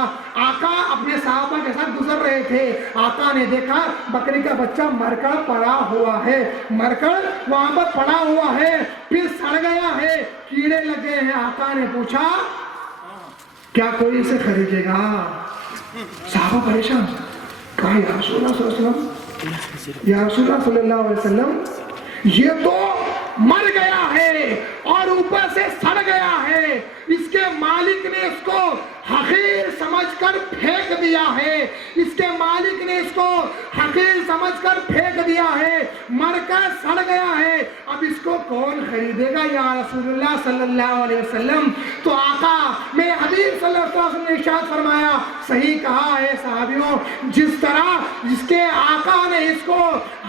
آقا اپنے صحابہ کے ساتھ گزر رہے تھے. آقا نے دیکھا بکری کا بچہ مر کر پڑا ہوا ہے، مر کر وہاں پر پڑا ہوا ہے، پھر سڑ گیا ہے، کیڑے لگے ہیں. آقا نے پوچھا کیا کوئی اسے خریدے گا؟ صحابہ پریشان. کہا یا رسول اللہ صلی اللہ علیہ وسلم، یا رسول اللہ صلی اللہ علیہ وسلم یہ تو مر گیا ہے اور اوپر سے سڑ گیا ہے، اس کے مالک نے اس کو حقیر سمجھ کر پھینک دیا ہے، اس کے مالک نے اس کو حقیر سمجھ کر پھینک دیا ہے، مر کر سڑ گیا ہے، اب اس کو کون خریدے گا یا رسول اللہ صلی اللہ علیہ وسلم؟ تو آقا میرے حبیب صلی اللہ علیہ وسلم نے ارشاد فرمایا، صحیح کہا ہے صحابیوں، جس طرح جس کے آقا نے اس کو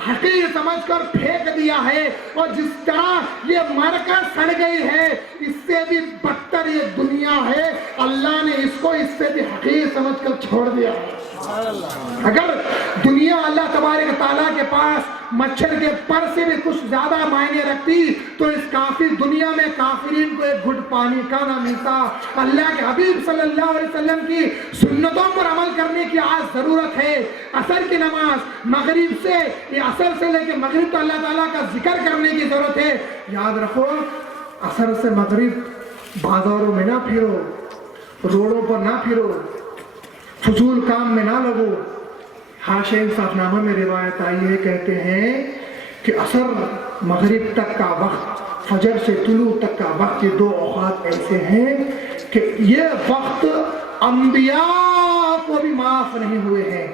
حقیر سمجھ کر پھینک دیا ہے اور جس طرح یہ مر کر سڑ گئی ہے، اس سے بھی بدتر یہ دنیا ہے، اللہ نے اس کو اس سے بھی حقیر سمجھ کر چھوڑ دیا. اگر دنیا اللہ تبارک تعالیٰ کے پاس مچھر کے پر سے بھی کچھ زیادہ معنی رکھتی تو اس کافر دنیا میں کافرین کو ایک گھٹ پانی کا نہ ملتا. اللہ کے حبیب صلی اللہ علیہ وسلم کی سنتوں پر عمل کرنے کی آج ضرورت ہے. عصر کی نماز مغرب سے یہ عصر سے لے کے مغرب تو اللہ تعالیٰ کا ذکر کرنے کی ضرورت ہے. یاد رکھو عصر سے مغرب بازاروں میں نہ پھرو، روڈوں پر نہ پھرو، فضول کام میں نہ لگو. حاشیہ انصاف نامہ میں روایت آئی ہے، کہتے ہیں کہ عصر مغرب تک کا وقت، فجر سے طلوع تک کا وقت، یہ دو اوقات ایسے ہیں کہ یہ وقت انبیاء کو بھی معاف نہیں ہوئے ہیں،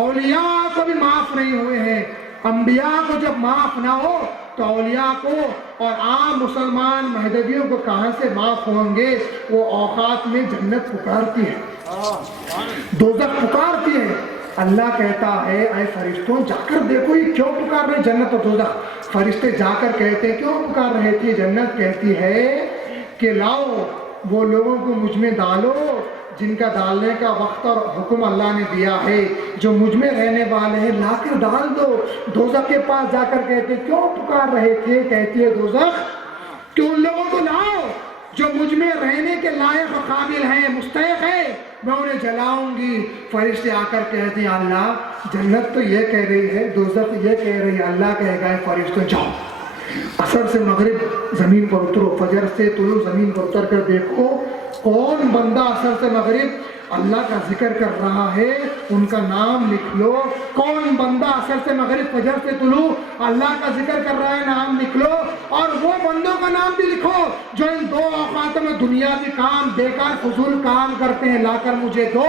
اولیاء کو بھی معاف نہیں ہوئے ہیں. انبیاء کو جب معاف نہ ہو تو اولیاء کو اور عام مسلمان مہدویوں کو کہاں سے معاف ہوں گے؟ وہ اوقات میں جنت پکارتی ہے، دوزخ پکارتی ہے. اللہ کہتا ہے اے فرشتوں جا کر دیکھو یہ کیوں پکار رہے جنت اور دوزخ. فرشتے جا کر کہتے ہیں کیوں پکار رہے تھے؟ جنت کہتی ہے کہ لاؤ وہ لوگوں کو مجھ میں ڈالو جن کا ڈالنے کا وقت اور حکم اللہ نے دیا ہے، جو مجھ میں رہنے والے ہیں لا کر ڈال دو. دوزخ کے پاس جا کر کہتے کیوں پکار رہے تھے؟ کہتی ہے دوزخ کہ ان لوگوں کو لاؤ جو مجھ میں رہنے کے لائق و قابل ہیں، مستحق ہیں، میں انہیں جلاؤں گی. فرشتے آ کر کہتے ہیں اللہ جنت تو یہ کہہ رہی ہے، دوزخ یہ کہہ رہی ہے. اللہ کہے گا فرشتوں جاؤ عصر سے مغرب زمین پر اترو، فجر سے طلوع زمین پر اتر کر دیکھو کون بندہ عصر سے مغرب اللہ کا ذکر کر رہا ہے، ان کا نام لکھ لو. کون بندہ عصر سے مغرب فجر سے طلوع اللہ کا ذکر کر رہا ہے، نام لکھ لو. اور وہ بندوں کا نام بھی لکھو جو ان دو اوقاتوں میں دنیاوی کام بیکار فضول کام کرتے ہیں، لا کر مجھے دو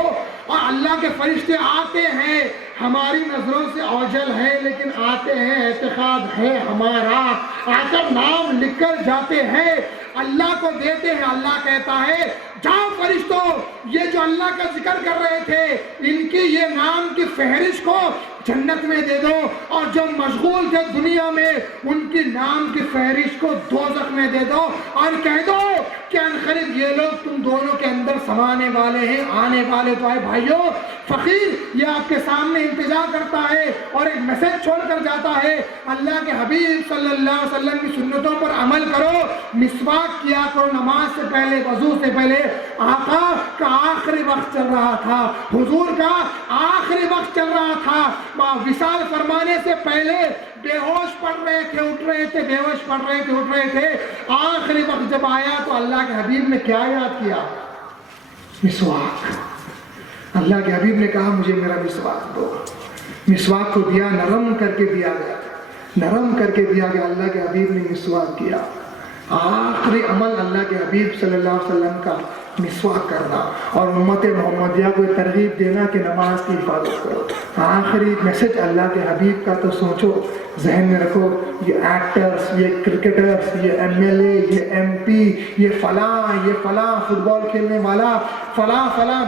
اور اللہ کے فرشتے آتے ہیں ہماری نظروں سے اوجھل ہے لیکن آتے ہیں، اعتقاد ہے ہمارا، آ کر نام لکھ کر جاتے ہیں، اللہ کو دیتے ہیں۔ اللہ کہتا ہے جاؤ فرشتوں، یہ جو اللہ کا ذکر کر رہے تھے ان کی یہ نام کی فہرست کو جنت میں دے دو، اور جو مشغول تھے دنیا میں ان کی نام کی فہرست کو دوزخ میں دے دو، اور کہہ دو کہ انقریب یہ لوگ تم دونوں کے اندر سمانے والے ہیں، آنے والے تو آئے۔ بھائیوں، فقیر یہ آپ کے سامنے انتظار کرتا ہے اور ایک میسج چھوڑ کر جاتا ہے، اللہ کے حبیب صلی اللہ علیہ وسلم کی سنتوں پر عمل کرو، مسواک کیا کرو نماز سے پہلے، وضو سے پہلے۔ آقا کا آخری وقت چل رہا تھا، حضور کا آخری وقت چل رہا تھا، وصال فرمانے سے پہلے بے ہوش پڑ رہے تھے، اٹھ رہے تھے، بے ہوش پڑ رہے تھے، اٹھ رہے تھے۔ آخری وقت جب آیا تو اللہ کے حبیب نے کیا یاد کیا؟ مسواک۔ اللہ کے حبیب نے کہا مجھے میرا مسواک دو۔ مسواک کو دیا، نرم کر کے دیا گیا، نرم کر کے دیا گیا۔ اللہ کے حبیب نے مسواک کیا۔ آخری عمل اللہ کے حبیب صلی اللہ علیہ وسلم کا مسواک کرنا، اور امت محمدیہ کو ترغیب دینا کہ نماز کی حفاظت کرو۔ آخری میسج اللہ کے حبیب کا تو سوچو، ذہن میں رکھو، یہ ایکٹرز، یہ کرکٹرز، یہ ایم ایل اے، یہ ایم پی، یہ فلاں فٹ بال کھیلنے والا، فلاں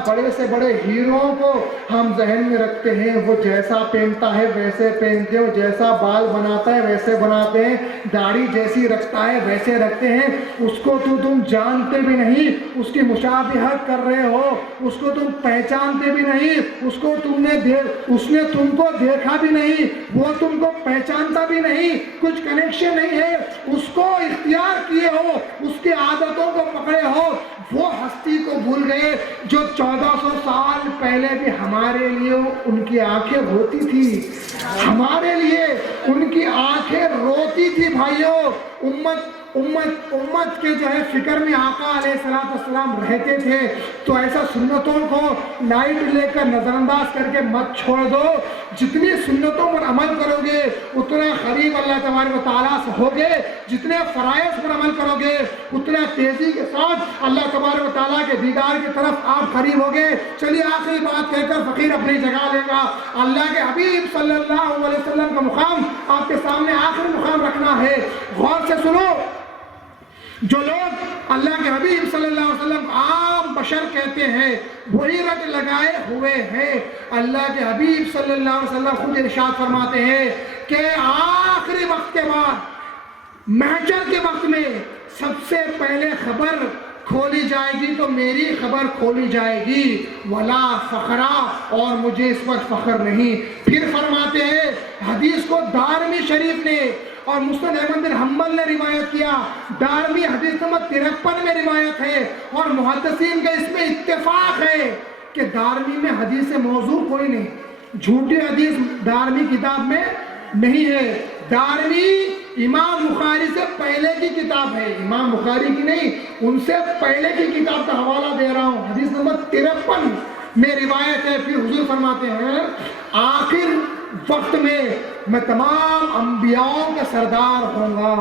بڑے سے بڑے ہیروؤں کو ہم ذہن میں رکھتے ہیں، وہ جیسا پہنتا ہے ویسے پہنتے ہیں، جیسا بال بناتا ہے ویسے بناتے ہیں، داڑھی جیسی رکھتا ہے ویسے رکھتے ہیں، اس کو تو تم جانتے بھی نہیں، اس کی مشابہت کر رہے ہو، اس کو تم پہچانتے بھی نہیں، اس نے تم کو دیکھا بھی نہیں، وہ تم کو پہچانتا بھی نہیں، کچھ کنیکشن نہیں ہے، اس کو اختیار کیے ہو، اس کی عادتوں کو پکڑے ہو، وہ ہستی کو بھول گئے جو 1400 سال پہلے بھی ہمارے لیے ان کی آنکھیں روتی تھی، ہمارے لیے ان کی آنکھیں روتی تھی۔ بھائیوں، امت کے جو ہے فکر میں آقا علیہ السلام رہتے تھے، تو ایسا سنتوں کو لائٹ لے کر نظر انداز کر کے مت چھوڑ دو۔ جتنی سنتوں پر عمل کرو گے اتنا قریب اللہ تبارک و تعالیٰ سے ہوگے، جتنے فرائض پر عمل کرو گے اتنا تیزی کے ساتھ اللہ تبارک و تعالیٰ کے دیدار کی طرف آپ قریب ہوگے۔ چلیے آخری بات کہہ کر فقیر اپنی جگہ لے گا۔ اللہ کے حبیب صلی اللہ علیہ وسلم کا مقام آپ کے سامنے آخری مقام رکھنا ہے، غور سے سنو۔ جو لوگ اللہ کے حبیب صلی اللہ علیہ وسلم عام بشر کہتے ہیں وہی رٹ لگائے ہوئے ہیں۔ اللہ کے حبیب صلی اللہ علیہ وسلم خود ارشاد فرماتے ہیں کہ آخری وقت کے بعد محشر کے وقت میں سب سے پہلے خبر کھولی جائے گی تو میری خبر کھولی جائے گی، ولا فخرا، اور مجھے اس پر فخر نہیں۔ پھر فرماتے ہیں، حدیث کو دارمی شریف نے اور مسند احمد بن حنبل نے روایت کیا، دارمی حدیث نمبر 53 میں روایت ہے، اور محدثین کا اس میں اتفاق ہے کہ دارمی میں حدیث موضوع کوئی نہیں، جھوٹی حدیث دارمی کتاب میں نہیں ہے۔ دارمی امام بخاری سے پہلے کی کتاب ہے، امام بخاری کی نہیں، ان سے پہلے کی کتاب کا حوالہ دے رہا ہوں، حدیث نمبر 53 میں روایت ہے۔ پھر حضور فرماتے ہیں آخر وقت میں تمام انبیاءوں کا سردار ہوں گا،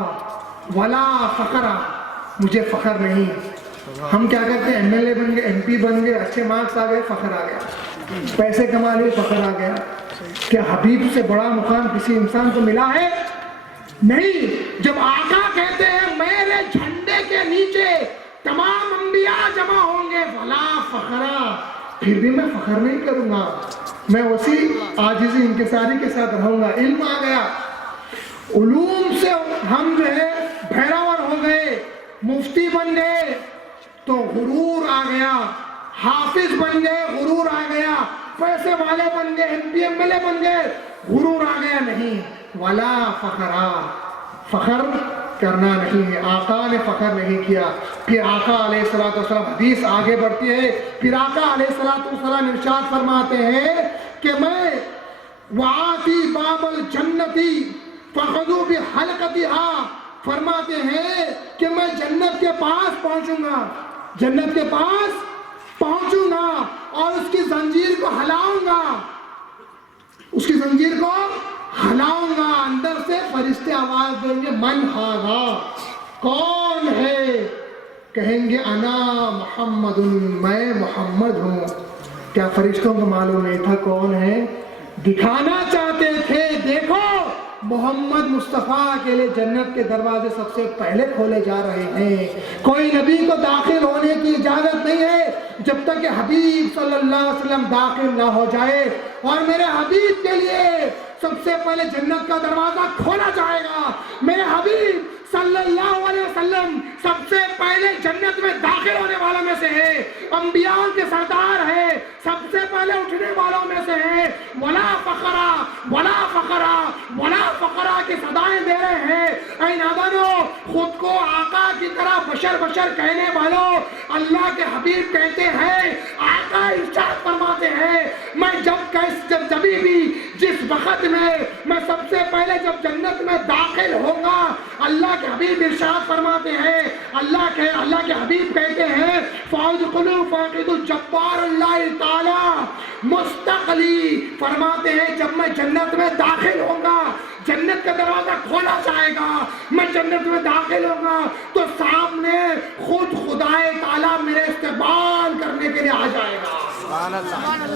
ولا فخرا، مجھے فخر نہیں۔ ہم کیا کہتے ہیں، ایم ایل اے بن گئے، ایم پی بن گئے، اچھے مارکس آ گئے، فخر آ گیا، پیسے کما لیے، فخر آ گیا۔ کیا حبیب سے بڑا مقام کسی انسان کو ملا ہے؟ نہیں۔ جب آقا کہتے ہیں میرے جھنڈے کے نیچے تمام انبیاء جمع ہوں گے، ولا فخرا، پھر بھی میں فخر نہیں کروں گا، میں اسی عاجزی انکساری کے ساتھ رہوں گا۔ علم آ گیا، علوم سے ہم جو ہے بھیراور ہو گئے، مفتی بن گئے تو غرور آ گیا، حافظ بن گئے غرور آ گیا، پیسے والے بن گئے، M P M L A بن گئے غرور آ گیا، نہیں، ولا فخرا، فخر کرنا نہیں ہے۔ آقا نے فخر نہیں کیا۔ پھر آقا علیہ السلام، حدیث آگے بڑھتی ہے، پھر آقا علیہ السلام ارشاد فرماتے ہیں کہ میں وآتی باب الجنتی فخذوا بحلقتها، فرماتے ہیں کہ میں جنت کے پاس پہنچوں گا، جنت کے پاس پہنچوں گا اور اس کی زنجیر کو ہلاؤں گا، اس کی زنجیر کو ہلاؤں گا، اندر سے فرشتے آواز دیں گے من ھذا، کون ہے؟ کہیں گے انا محمد، میں محمد ہوں۔ کیا فرشتوں کو معلوم نہیں تھا کون ہے؟ دکھانا چاہتے تھے دیکھو محمد مصطفیٰ کے لیے جنت کے دروازے سب سے پہلے کھولے جا رہے ہیں. کوئی نبی کو داخل ہونے کی اجازت نہیں ہے جب تک کہ حبیب صلی اللہ علیہ وسلم داخل نہ ہو جائے. اور میرے حبیب کے لیے سب سے پہلے جنت کا دروازہ کھولا جائے گا. میرے حبیب صلی اللہ علیہ وسلم سب سے پہلے جنت میں داخل ہونے والوں میں سے ہے. انبیاء کے سردار ہے, سب سے پہلے اٹھنے والوں میں سے ہے. ولا فخرا ولا فخرا ولا فخرا کی صدائیں دے رہے ہیں. اے نادانو, خود کو آقا کی طرح بشر بشر کہنے والوں, اللہ کے حبیب کہتے ہیں, آقا ارشاد فرماتے ہیں, میں جبھی بھی جس وقت میں سب سے پہلے جب جنت میں داخل ہوں گا, اللہ کے حبیب ارشاد فرماتے ہیں, اللہ کے حبیب کہتے ہیں, فَادْخُلُوا فَاقِدُ الجَّبَّارُ اللَّهِ تَعَالَى مستقلی, فرماتے ہیں جب میں جنت میں داخل ہوں گا, جنت کا دروازہ کھولا جائے گا, میں جنت میں داخل ہوں گا تو سامنے خود خدائے تعالیٰ میرے استقبال کرنے کے لیے آ جائے گا.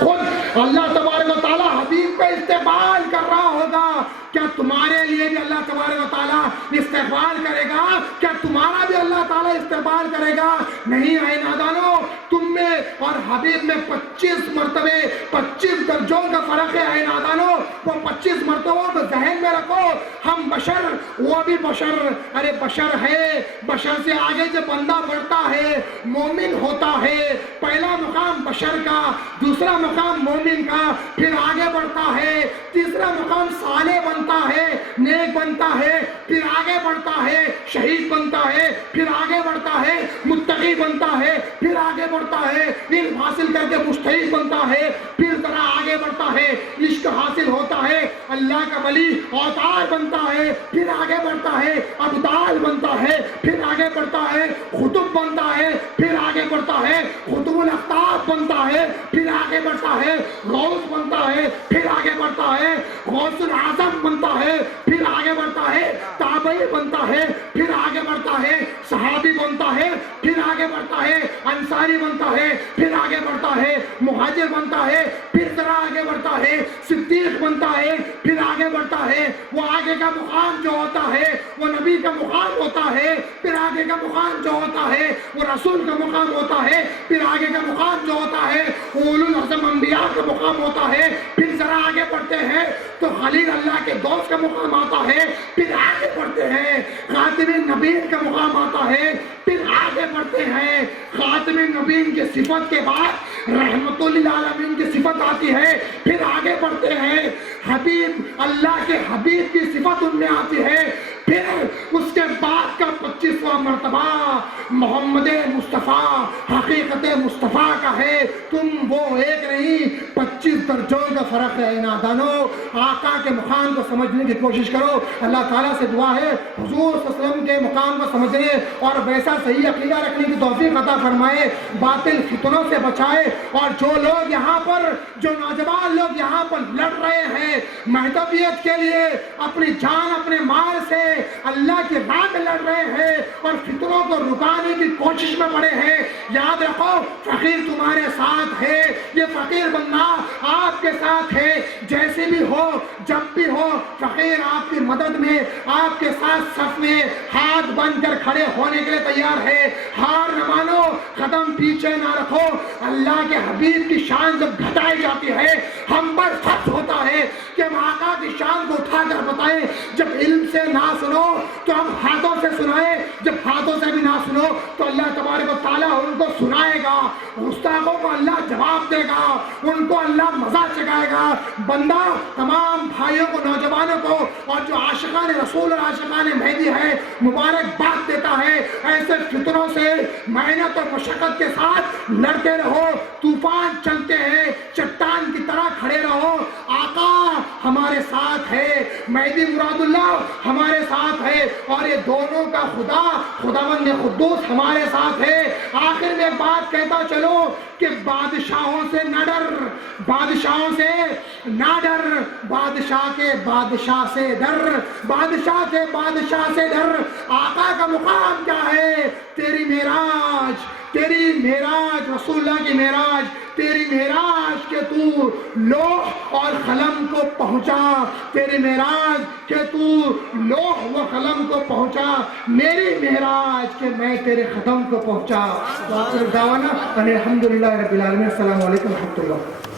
خود اللہ تبارک و تعالیٰ حبیب کا استقبال کر رہا ہوگا. کیا تمہارے لیے بھی اللہ تبارک و تعالیٰ استقبال کرے گا؟ کیا تمہارا بھی اللہ تعالیٰ استقبال کرے گا؟ نہیں. اے نادانو, تم میں اور حبیب میں 25 مرتبے 25 درجوں کا فرق ہے. اے نادانو, وہ 25 مرتبوں کو ذہن میں رکھو. ہم بشر, وہ بھی بشر. ارے بشر ہے, بشر سے آگے جو بندہ بڑھتا ہے مومن ہوتا ہے. پہلا مقام بشر کا, دوسرا مقام مومن کا, پھر آگے بڑھتا ہے, تیسرا مقام صالح بنتا ہے, نیک بنتا ہے, پھر آگے بڑھتا ہے شہید بنتا ہے, پھر آگے بڑھتا ہے متقی بنتا ہے, پھر آگے بڑھتا ہے علم حاصل کر کے مجتہد بنتا ہے, پھر ذرا آگے بڑھتا ہے عشق حاصل ہوتا ہے, اللہ کا ولی اوتار بنتا ہے, پھر آگے بڑھتا ہے ابدال بنتا ہے, پھر آگے بڑھتا ہے خطب بنتا ہے, پھر آگے بڑھتا ہے خطب الاقطاب بنتا ہے, پھر آگے بڑھتا ہے غوث بنتا ہے, پھر آگے بڑھتا ہے غوث العظم بنتا ہے, پھر آگے بڑھتا ہے تابعی بنتا ہے, پھر آگے بڑھتا ہے صحابی بنتا ہے, پھر آگے بڑھتا ہے انصاری بنتا ہے, پھر آگے بڑھتا ہے مہاجر بنتا ہے, پھر ذرا آگے بڑھتا ہے صدیق بنتا ہے, پھر آگے بڑھتا ہے وہ آگے کا مقام جو ہوتا ہے وہ نبی کا مقام ہوتا ہے, پھر آگے کا مقام جو ہوتا ہے وہ رسول کا مقام ہوتا ہے, پھر آگے کا مقام جو ہوتا ہے اولو العزم انبیاء کا مقام ہوتا ہے, پھر ذرا آگے بڑھتے ہیں تو خلیل اللہ کے دوست کا مقام آتا ہے, پھر آگے بڑھتے ہیں خاتم النبیین کا مقام آتا ہے, پھر آگے بڑھتے ہیں خاتم النبیین کی صفت کے بعد رحمت للعالمین کی صفت آتی ہے, پھر آگے بڑھتے ہیں حبیب اللہ کے حبیب کی صفت ان میں آتی ہے, پھر اس کے بعد کا 25واں مرتبہ محمد مصطفیٰ حقیقت مصطفیٰ کا ہے. تم وہ ایک نہیں, 25 درجوں کا فرق ہے. نادانو, آقا کے مقام کو سمجھنے کی کوشش کرو. اللہ تعالیٰ سے دعا ہے حضور صلی اللہ علیہ وسلم کے مقام کو سمجھنے اور ویسا صحیح عقیدہ رکھنے کی توفیق عطا فرمائے, باطل فتنوں سے بچائے. اور جو لوگ یہاں پر, جو نوجوان لوگ یہاں پر لڑ رہے ہیں مہدویت کے لیے, اپنی جان اپنے مال سے اللہ کی راہ میں لڑ رہے ہیں اور فتنوں کو رکانے کی کوشش میں پڑے ہیں, یاد رکھو فقیر تمہارے ساتھ ہے. یہ فقیر بندہ آپ کے ساتھ ہے, جیسے بھی ہو جب بھی ہو فقیر آپ کی مدد میں, آپ کے ساتھ صف میں ہاتھ بن کر کھڑے ہونے کے لیے تیار ہے. ہار نہ مانو, قدم پیچھے نہ رکھو. اللہ کے حبیب کی شان جب گھٹائی جاتی ہے ہم پر فرض ہوتا ہے کہ ہم آقا کی شان کو اٹھا کر بتائیں. جب علم سے نہ سنو تو ہم ہاتھوں سے سنائیں, جب ہاتھوں سے بھی نہ سنو تو اللہ تبارک و تعالیٰ ان کو سنائے گا, گستاخوں کو اللہ جواب دے گا, ان کو اللہ مزہ چکھائے گا. بندہ تمام بھائیوں کو, نوجوانوں کو اور جو عاشقان رسول اور عاشقان مہدی ہے مبارکباد دیتا ہے. ایسے فتنوں سے محنت اور مشقت کے ساتھ لڑتے رہو, طوفان چلتے ہیں چٹان کی طرح کھڑے رہو. آقا ہمارے ساتھ ہے, مہدی مراد اللہ ہمارے ساتھ ہے, اور یہ دونوں کا خداوند قدوس ہمارے ساتھ ہے. آخر میں بات کہتا چلو کہ بادشاہوں سے نہ ڈر, بادشاہوں سے نہ ڈر, بادشاہ کے بادشاہ سے ڈر, بادشاہ کے بادشاہ سے ڈر. آقا کا مقام کیا ہے؟ تیری معراج, تیری معراج، رسول اللہ کی معراج، تیری معراج کہ تو لوح اور قلم کو پہنچا، تیری معراج کہ تو لوح و قلم کو پہنچا، میری معراج کہ میں تیرے قدم کو پہنچا۔ وآخر دعوانا ان الحمدللہ رب العالمین۔ السلام علیکم و رحمۃ اللہ۔